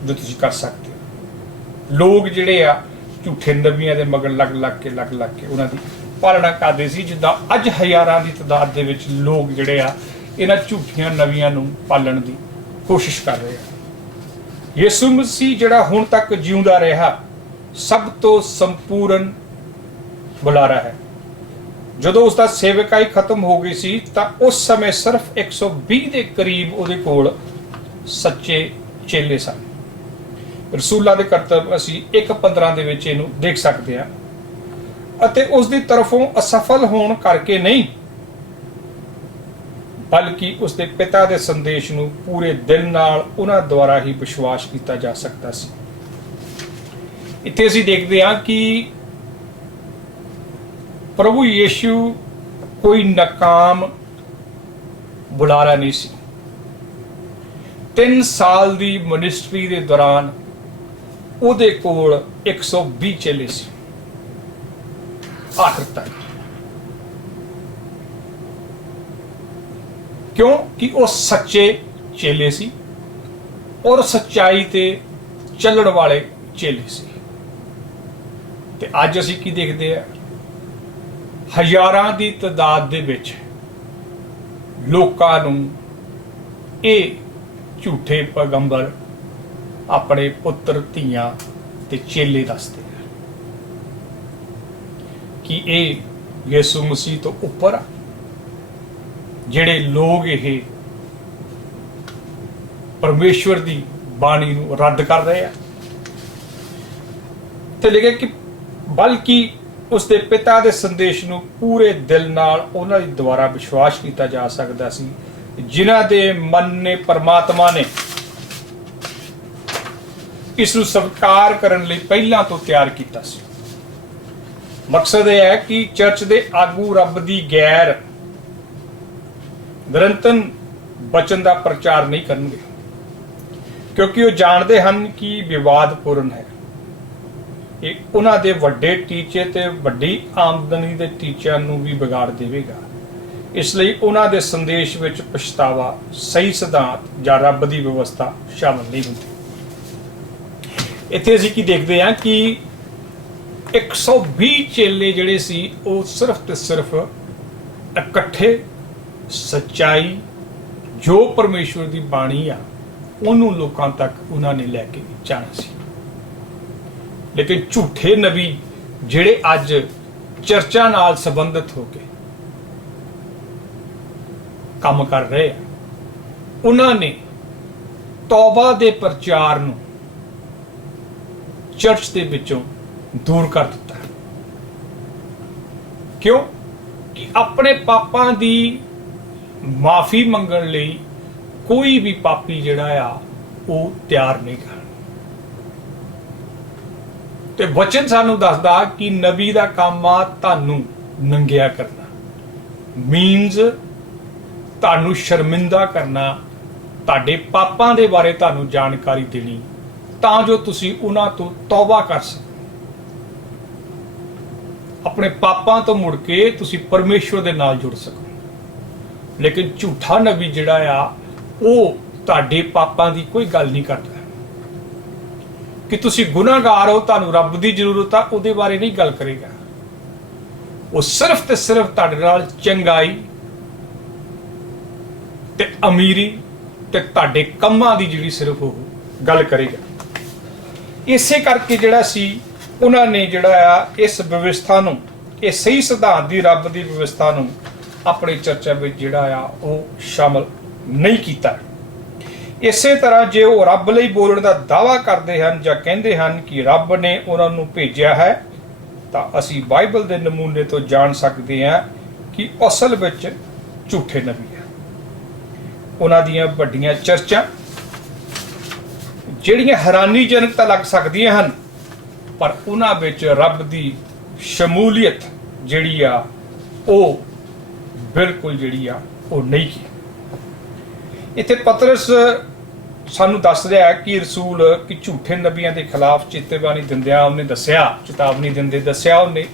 ਜੋ ਤੁਸੀਂ ਕਰ ਸਕਦੇ ਹੋ। ਲੋਕ ਜਿਹੜੇ ਆ ਝੂਠੇ ਨਬੀਆਂ ਦੇ ਮਗਰ ਲੱਗ ਲੱਗ ਕੇ ਉਹਨਾਂ ਦੀ ਪਾਲਣਾ ਕਰਦੇ ਸੀ, ਜਿੱਦਾਂ ਅੱਜ ਹਜ਼ਾਰਾਂ ਦੀ ਤਾਦਾਦ ਦੇ ਵਿੱਚ ਲੋਕ ਜਿਹੜੇ ਆ ਇਹਨਾਂ ਝੂਠੀਆਂ ਨਬੀਆਂ ਨੂੰ ਪਾਲਣ ਦੀ ਕੋਸ਼ਿਸ਼ ਕਰ ਰਹੇ ਆ। ਯਿਸੂ ਮਸੀਹ ਜਿਹੜਾ ਹੁਣ ਤੱਕ ਜਿਉਂਦਾ ਰਿਹਾ, ਸਭ ਤੋਂ ਸੰਪੂਰਨ ਬੁਲਾਰਾ ਹੈ। ਜਦੋਂ ਉਸ ਦਾ ਸੇਵਕਾਈ ਖਤਮ ਹੋ ਗਈ ਸੀ ਤਾਂ ਉਸ ਸਮੇਂ ਸਿਰਫ 120 ਦੇ ਕਰੀਬ ਉਹਦੇ ਕੋਲ ਸੱਚੇ ਚੇਲੇ ਸਨ। ਰਸੂਲਾਂ ਦੇ ਕਰਤੱਵ ਅਸੀਂ 1:15 ਦੇ ਵਿੱਚ ਇਹਨੂੰ ਦੇਖ ਸਕਦੇ ਹਾਂ। ਅਤੇ ਉਸ ਦੀ ਤਰਫੋਂ ਅਸਫਲ ਹੋਣ ਕਰਕੇ ਨਹੀਂ, ਬਲਕਿ ਉਸ ਦੇ ਪਿਤਾ ਦੇ ਸੰਦੇਸ਼ ਨੂੰ ਪੂਰੇ ਦਿਲ ਨਾਲ ਉਹਨਾਂ ਦੁਆਰਾ ਹੀ ਵਿਸ਼ਵਾਸ ਕੀਤਾ ਜਾ ਸਕਦਾ ਸੀ। ਇੱਥੇ ਅਸੀਂ ਦੇਖਦੇ ਹਾਂ ਕਿ ਪ੍ਰਭੂ ਯੀਸ਼ੂ ਕੋਈ ਨਾਕਾਮ ਬੁਲਾਰਾ ਨਹੀਂ ਸੀ। 3 ਸਾਲ ਦੀ ਮਿਨਿਸਟਰੀ ਦੇ ਦੌਰਾਨ ਉਹਦੇ ਕੋਲ 120 ਚੇਲੇ ਸੀ ਆਖਰ ਤੱਕ। ਕਿਉਂਕਿ ਉਹ ਸੱਚੇ ਚੇਲੇ ਸੀ ਔਰ ਸੱਚਾਈ ਤੇ ਚੱਲਣ ਵਾਲੇ ਚੇਲੇ ਸੀ। ਤੇ ਅੱਜ ਅਸੀਂ ਕੀ ਦੇਖਦੇ ਆ? ਹਜ਼ਾਰਾਂ ਦੀ ਤਾਦਾਦ ਦੇ ਵਿੱਚ ਲੋਕਾਂ ਨੂੰ ਇਹ ਝੂਠੇ ਪੈਗੰਬਰ ਆਪਣੇ ਪੁੱਤਰ ਧੀਆਂ ਤੇ ਚੇਲੇ ਦੱਸਦੇ ਆ ਕਿ ਇਹ ਯਿਸੂ ਮਸੀਹ ਤੋਂ ਉੱਪਰ ਆ। ਜਿਹੜੇ ਲੋਕ ਇਹ ਪਰਮੇਸ਼ਵਰ ਦੀ ਬਾਣੀ ਨੂੰ ਰੱਦ ਕਰ ਰਹੇ ਆ ਤੇ ਲਿਖਿਆ ਕਿ ਬਲਕਿ ਉਸ ਦੇ ਪਿਤਾ ਦੇ ਸੰਦੇਸ਼ ਨੂੰ ਪੂਰੇ ਦਿਲ ਨਾਲ ਉਹਨਾਂ ਦੇ ਦੁਆਰਾ ਵਿਸ਼ਵਾਸ ਕੀਤਾ ਜਾ ਸਕਦਾ ਸੀ, ਜਿਨ੍ਹਾਂ ਦੇ ਮਨ ਨੇ ਪਰਮਾਤਮਾ ਨੇ ਇਸ ਨੂੰ ਸਵੀਕਾਰ ਕਰਨ ਲਈ ਪਹਿਲਾਂ ਤੋਂ ਤਿਆਰ ਕੀਤਾ ਸੀ। ਮਕਸਦ ਇਹ ਹੈ ਕਿ ਚਰਚ ਦੇ ਆਗੂ ਰੱਬ ਦੀ ਗੈਰ ਗ੍ਰੰਥਨ ਬਚਨ ਦਾ ਪ੍ਰਚਾਰ ਨਹੀਂ ਕਰਨਗੇ, ਕਿਉਂਕਿ ਉਹ ਜਾਣਦੇ ਹਨ ਕਿ ਵਿਵਾਦਪੂਰਨ ਹੈ। ਇਹ ਉਹਨਾਂ ਦੇ ਵੱਡੇ ਟੀਚੇ ਤੇ ਵੱਡੀ ਆਮਦਨੀ ਦੇ ਟੀਚਿਆਂ ਨੂੰ ਵੀ ਵਿਗਾੜ ਦੇਵੇਗਾ। ਇਸ ਲਈ ਉਹਨਾਂ ਦੇ ਸੰਦੇਸ਼ ਵਿੱਚ ਪਛਤਾਵਾ, ਸਹੀ ਸਿਧਾਂਤ ਜਾਂ ਰੱਬ ਦੀ ਵਿਵਸਥਾ ਸ਼ਾਮਲ ਨਹੀਂ ਹੁੰਦੀ। ਇੱਥੇ ਅਸੀਂ ਕੀ ਦੇਖਦੇ ਹਾਂ ਕਿ 120 ਚੇਲੇ ਜਿਹੜੇ ਸੀ ਉਹ ਸਿਰਫ ਤੇ ਸਿਰਫ ਇਕੱਠੇ ਸੱਚਾਈ ਜੋ ਪਰਮੇਸ਼ਵਰ ਦੀ ਬਾਣੀ ਆ ਉਹਨੂੰ ਲੋਕਾਂ ਤੱਕ ਉਹਨਾਂ ਨੇ ਲੈ ਕੇ ਜਾਣਾ ਸੀ। ਲੇਕਿਨ ਝੂਠੇ ਨਬੀ ਜਿਹੜੇ ਅੱਜ ਚਰਚਾ ਨਾਲ ਸੰਬੰਧਿਤ ਹੋ ਕੇ ਕੰਮ ਕਰ ਰਹੇ ਆ, ਉਹਨਾਂ ਨੇ ਤੌਬਾ ਦੇ ਪ੍ਰਚਾਰ ਨੂੰ ਚਰਚ ਦੇ ਵਿੱਚੋਂ ਦੂਰ ਕਰ ਦਿੱਤਾ। ਕਿਉਂ? ਕਿ ਆਪਣੇ ਪਾਪਾਂ ਦੀ ਮਾਫੀ ਮੰਗਣ ਲਈ ਕੋਈ ਵੀ ਪਾਪੀ ਜਿਹੜਾ ਆ ਉਹ ਤਿਆਰ ਨਹੀਂ ਕਰ। ਤੇ ਵਚਨ ਸਾਨੂੰ ਦੱਸਦਾ ਕਿ ਨਬੀ ਦਾ ਕੰਮ ਆ ਤੁਹਾਨੂੰ ਨੰਗਿਆ ਕਰਨਾ, ਮੀਨਸ ਤੁਹਾਨੂੰ ਸ਼ਰਮਿੰਦਾ ਕਰਨਾ, ਤੁਹਾਡੇ ਪਾਪਾਂ ਦੇ ਬਾਰੇ ਤੁਹਾਨੂੰ ਜਾਣਕਾਰੀ ਦੇਣੀ ਤਾਂ ਜੋ ਤੁਸੀਂ ਉਹਨਾਂ ਤੋਂ ਤੌਬਾ ਕਰ ਸਕੋ, ਆਪਣੇ ਪਾਪਾਂ ਤੋਂ ਮੁੜ ਕੇ ਤੁਸੀਂ ਪਰਮੇਸ਼ਵਰ ਦੇ ਨਾਲ ਜੁੜ ਸਕੋ। ਲੇਕਿਨ ਝੂਠਾ ਨਬੀ ਜਿਹੜਾ ਆ ਉਹ ਤੁਹਾਡੇ ਪਾਪਾਂ ਦੀ ਕੋਈ ਗੱਲ ਨਹੀਂ ਕਰਦਾ ਕਿ ਤੁਸੀਂ ਗੁਨਾਹਗਾਰ ਹੋ, ਤੁਹਾਨੂੰ ਰੱਬ ਦੀ ਜ਼ਰੂਰਤ ਆ, ਉਹਦੇ ਬਾਰੇ ਨਹੀਂ ਗੱਲ ਕਰੇਗਾ। ਉਹ ਸਿਰਫ ਤੇ ਸਿਰਫ ਤੁਹਾਡੇ ਨਾਲ ਚੰਗਾਈ ਤੇ ਅਮੀਰੀ ਤੇ ਤੁਹਾਡੇ ਕੰਮਾਂ ਦੀ ਜਿਹੜੀ ਸਿਰਫ ਉਹ ਗੱਲ ਕਰੇਗਾ। ਇਸੇ ਕਰਕੇ ਜਿਹੜਾ ਸੀ ਉਹਨਾਂ ਨੇ ਜਿਹੜਾ ਆ ਇਸ ਵਿਵਸਥਾ ਨੂੰ, ਇਹ ਸਹੀ ਸਿਧਾਂਤ ਦੀ ਰੱਬ ਦੀ ਵਿਵਸਥਾ ਨੂੰ ਆਪਣੀ ਚਰਚਾ ਵਿੱਚ ਜਿਹੜਾ ਆ ਉਹ ਸ਼ਾਮਲ ਨਹੀਂ ਕੀਤਾ। ਇਸੇ ਤਰ੍ਹਾਂ ਜੇ ਉਹ ਰੱਬ ਲਈ ਬੋਲਣ ਦਾ ਦਾਅਵਾ ਕਰਦੇ ਹਨ ਜਾਂ ਕਹਿੰਦੇ ਹਨ ਕਿ ਰੱਬ ਨੇ ਉਹਨਾਂ ਨੂੰ ਭੇਜਿਆ ਹੈ, ਤਾਂ ਅਸੀਂ ਬਾਈਬਲ ਦੇ ਨਮੂਨੇ ਤੋਂ ਜਾਣ ਸਕਦੇ ਹਾਂ ਕਿ ਅਸਲ ਵਿੱਚ ਝੂਠੇ ਨਬੀ ਆ। ਉਹਨਾਂ ਦੀਆਂ ਵੱਡੀਆਂ ਚਰਚਾਂ ਜਿਹੜੀਆਂ ਹੈਰਾਨੀਜਨਕ ਤਾਂ ਲੱਗ ਸਕਦੀਆਂ ਹਨ, ਪਰ ਉਹਨਾਂ ਵਿੱਚ ਰੱਬ ਦੀ ਸ਼ਮੂਲੀਅਤ ਜਿਹੜੀ ਆ ਉਹ ਬਿਲਕੁਲ ਜਿਹੜੀ ਆ ਉਹ ਨਹੀਂ ਕੀ। ਇੱਥੇ ਪਤਰਸ ਸਾਨੂੰ ਦੱਸ ਰਿਹਾ ਕਿ ਰਸੂਲ ਕਿ ਝੂਠੇ ਨਬੀਆਂ ਦੇ ਖਿਲਾਫ ਚੇਤਾਵਨੀ ਦਿੰਦਿਆਂ ਉਹਨੇ ਦੱਸਿਆ ਉਹਨੇ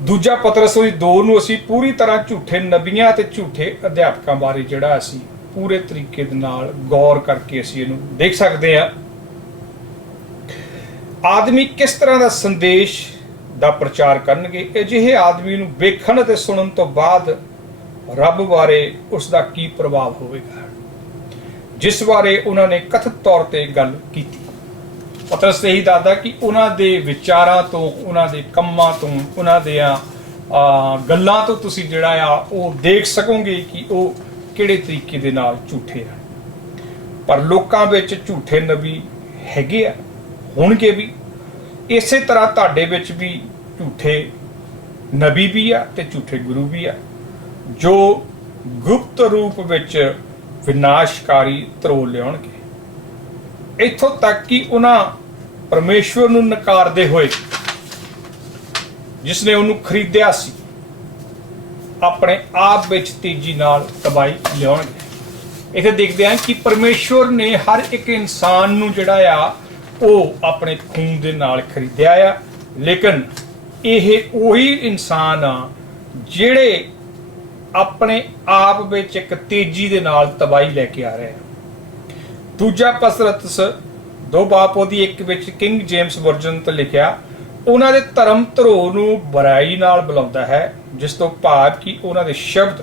ਦੂਜਾ ਪਤਰਸ 2 ਨੂੰ ਅਸੀਂ ਪੂਰੀ ਤਰ੍ਹਾਂ ਝੂਠੇ ਨਬੀਆਂ ਤੇ ਝੂਠੇ ਅਧਿਆਪਕਾਂ ਬਾਰੇ ਜਿਹੜਾ ਅਸੀਂ ਪੂਰੇ ਤਰੀਕੇ ਦੇ ਨਾਲ ਗੌਰ ਕਰਕੇ ਅਸੀਂ ਇਹਨੂੰ ਦੇਖ ਸਕਦੇ ਹਾਂ। ਆਦਮੀ ਕਿਸ ਤਰ੍ਹਾਂ ਦਾ ਸੰਦੇਸ਼ ਦਾ ਪ੍ਰਚਾਰ ਕਰਨਗੇ, ਅਜਿਹੇ ਆਦਮੀ ਨੂੰ ਵੇਖਣ ਅਤੇ ਸੁਣਨ ਤੋਂ ਬਾਅਦ ਰੱਬ ਬਾਰੇ ਉਸ ਦਾ ਕੀ ਪ੍ਰਭਾਵ ਹੋਵੇਗਾ, ਜਿਸ ਬਾਰੇ ਉਹਨਾਂ ਨੇ ਕਥਿਤ ਤੌਰ ਤੇ ਗੱਲ ਕੀਤੀ। ਪਤਰਸ ਇਹੀ ਦੱਸਦਾ ਕਿ ਉਹਨਾਂ ਦੇ ਵਿਚਾਰਾਂ ਤੋਂ, ਉਹਨਾਂ ਦੇ ਕੰਮਾਂ ਤੋਂ, ਉਹਨਾਂ ਦੇ ਗੱਲਾਂ ਤੋਂ ਤੁਸੀਂ ਜਿਹੜਾ ਆ ਉਹ ਦੇਖ ਸਕੋਗੇ ਕਿ ਉਹ ਕਿਹੜੇ ਤਰੀਕੇ ਦੇ ਨਾਲ ਝੂਠੇ ਹਨ। ਪਰ ਲੋਕਾਂ ਵਿੱਚ ਝੂਠੇ ਨਬੀ ਹੈਗੇ ਆ, ਹੋਣਗੇ ਵੀ। ਇਸੇ ਤਰ੍ਹਾਂ ਤੁਹਾਡੇ ਵਿੱਚ ਵੀ ਝੂਠੇ ਨਬੀ ਵੀ ਆ ਤੇ ਝੂਠੇ ਗੁਰੂ ਵੀ ਆ, ਜੋ ਗੁਪਤ ਰੂਪ ਵਿੱਚ ਵਿਨਾਸ਼ਕਾਰੀ ਧਰੋ ਲਿਆਉਣਗੇ। ਇੱਥੋਂ ਤੱਕ ਕਿ ਉਹਨਾਂ ਪਰਮੇਸ਼ਵਰ ਨੂੰ ਨਕਾਰਦੇ ਹੋਏ, ਜਿਸ ਨੇ ਉਹਨੂੰ ਖਰੀਦਿਆ ਸੀ, ਆਪਣੇ ਆਪ ਵਿੱਚ ਤੇਜ਼ੀ ਨਾਲ ਤਬਾਹੀ ਲਿਆਉਣਗੇ। ਇੱਥੇ ਦੇਖਦੇ ਹਾਂ ਕਿ ਪਰਮੇਸ਼ਵਰ ਨੇ ਹਰ ਇੱਕ ਇਨਸਾਨ ਨੂੰ ਜਿਹੜਾ ਆ ਉਹ ਆਪਣੇ ਖੂਨ ਦੇ ਨਾਲ ਖਰੀਦਿਆ ਆ, ਲੇਕਿਨ ਇਹ ਉਹੀ ਇਨਸਾਨ ਆ ਜਿਹੜੇ ਆਪਣੇ ਆਪ ਵਿੱਚ ਇੱਕ ਤੇਜ਼ੀ ਦੇ ਨਾਲ ਤਬਾਹੀ ਲੈ ਕੇ ਆ ਰਹੇ ਆ। ਦੂਜਾ ਪਤਰਸ 2:1 ਵਿੱਚ ਕਿੰਗ ਜੇਮਸ ਵਰਜਨ ਤੋਂ ਲਿਖਿਆ, ਉਹਨਾਂ ਦੇ ਧਰਮ ਧਰੋ ਨੂੰ ਬੁਰਾਈ ਨਾਲ ਬੁਲਾਉਂਦਾ ਹੈ, ਜਿਸ ਤੋਂ ਭਾਵ ਕਿ ਉਹਨਾਂ ਦੇ ਸ਼ਬਦ,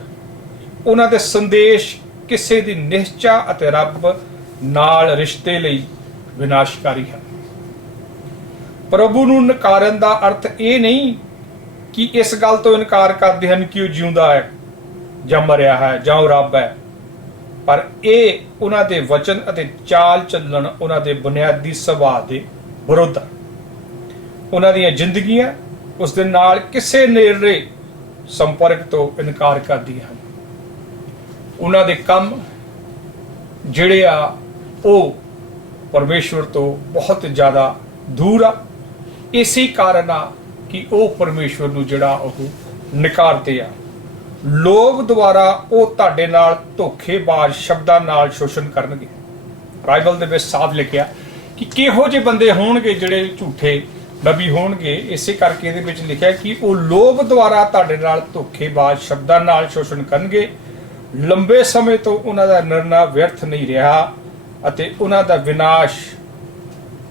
ਉਹਨਾਂ ਦੇ ਸੰਦੇਸ਼ ਕਿਸੇ ਦੀ ਨਿਸ਼ਚਾ ਅਤੇ ਰੱਬ ਨਾਲ ਰਿਸ਼ਤੇ ਲਈ ਵਿਨਾਸ਼ਕਾਰੀ ਹਨ। ਪ੍ਰਭੂ ਨੂੰ ਨਕਾਰਨ ਦਾ ਅਰਥ ਇਹ ਨਹੀਂ ਕਿ ਇਸ ਗੱਲ ਤੋਂ ਇਨਕਾਰ ਕਰਦੇ ਹਨ ਕਿ ਉਹ ਜਿਉਂਦਾ ਹੈ ਜਾਂ ਮਰਿਆ ਹੈ ਜਾਂ ਉਹ ਰੱਬ ਹੈ, ਪਰ ਇਹ ਉਹਨਾਂ ਦੇ ਵਚਨ ਅਤੇ ਚਾਲ ਚੱਲਣ ਉਹਨਾਂ ਦੇ ਬੁਨਿਆਦੀ ਸੁਭਾਅ ਦੇ ਵਿਰੁੱਧ ਹੈ। ਉਹਨਾਂ ਦੀਆਂ ਜ਼ਿੰਦਗੀਆਂ ਉਸ ਦੇ ਨਾਲ ਕਿਸੇ ਨੇੜਲੇ ਸੰਪਰਕ ਤੋਂ ਇਨਕਾਰ ਕਰਦੀਆਂ ਹਨ। ਉਹਨਾਂ ਦੇ ਕੰਮ ਜਿਹੜੇ ਆ ਉਹ ਪਰਮੇਸ਼ਵਰ ਤੋਂ ਬਹੁਤ ਜ਼ਿਆਦਾ ਦੂਰ ਆ। ਇਸੇ ਕਾਰਨ ਆ ਕਿ ਉਹ ਪਰਮੇਸ਼ਵਰ ਨੂੰ ਜਿਹੜਾ ਉਹ ਨਕਾਰਦੇ ਆ। ਲੋਭ ਦੁਆਰਾ ਉਹ ਤੁਹਾਡੇ ਨਾਲ ਧੋਖੇਬਾਜ਼ ਸ਼ਬਦਾਂ ਨਾਲ ਸ਼ੋਸ਼ਣ ਕਰਨਗੇ। ਬਾਈਬਲ ਦੇ ਵਿੱਚ ਸਾਫ਼ ਲਿਖਿਆ ਕਿ ਕਿਹੋ ਜਿਹੇ ਬੰਦੇ ਹੋਣਗੇ ਜਿਹੜੇ ਝੂਠੇ ਨਬੀ ਹੋਣਗੇ। ਇਸੇ ਕਰਕੇ ਇਹਦੇ ਵਿੱਚ ਲਿਖਿਆ ਕਿ ਉਹ ਲੋਭ ਦੁਆਰਾ ਤੁਹਾਡੇ ਨਾਲ ਧੋਖੇਬਾਜ਼ ਸ਼ਬਦਾਂ ਨਾਲ ਸ਼ੋਸ਼ਣ ਕਰਨਗੇ। ਲੰਬੇ ਸਮੇਂ ਤੋਂ ਉਹਨਾਂ ਦਾ ਨਿਰਣਾ ਵਿਅਰਥ ਨਹੀਂ ਰਿਹਾ ਅਤੇ ਉਹਨਾਂ ਦਾ ਵਿਨਾਸ਼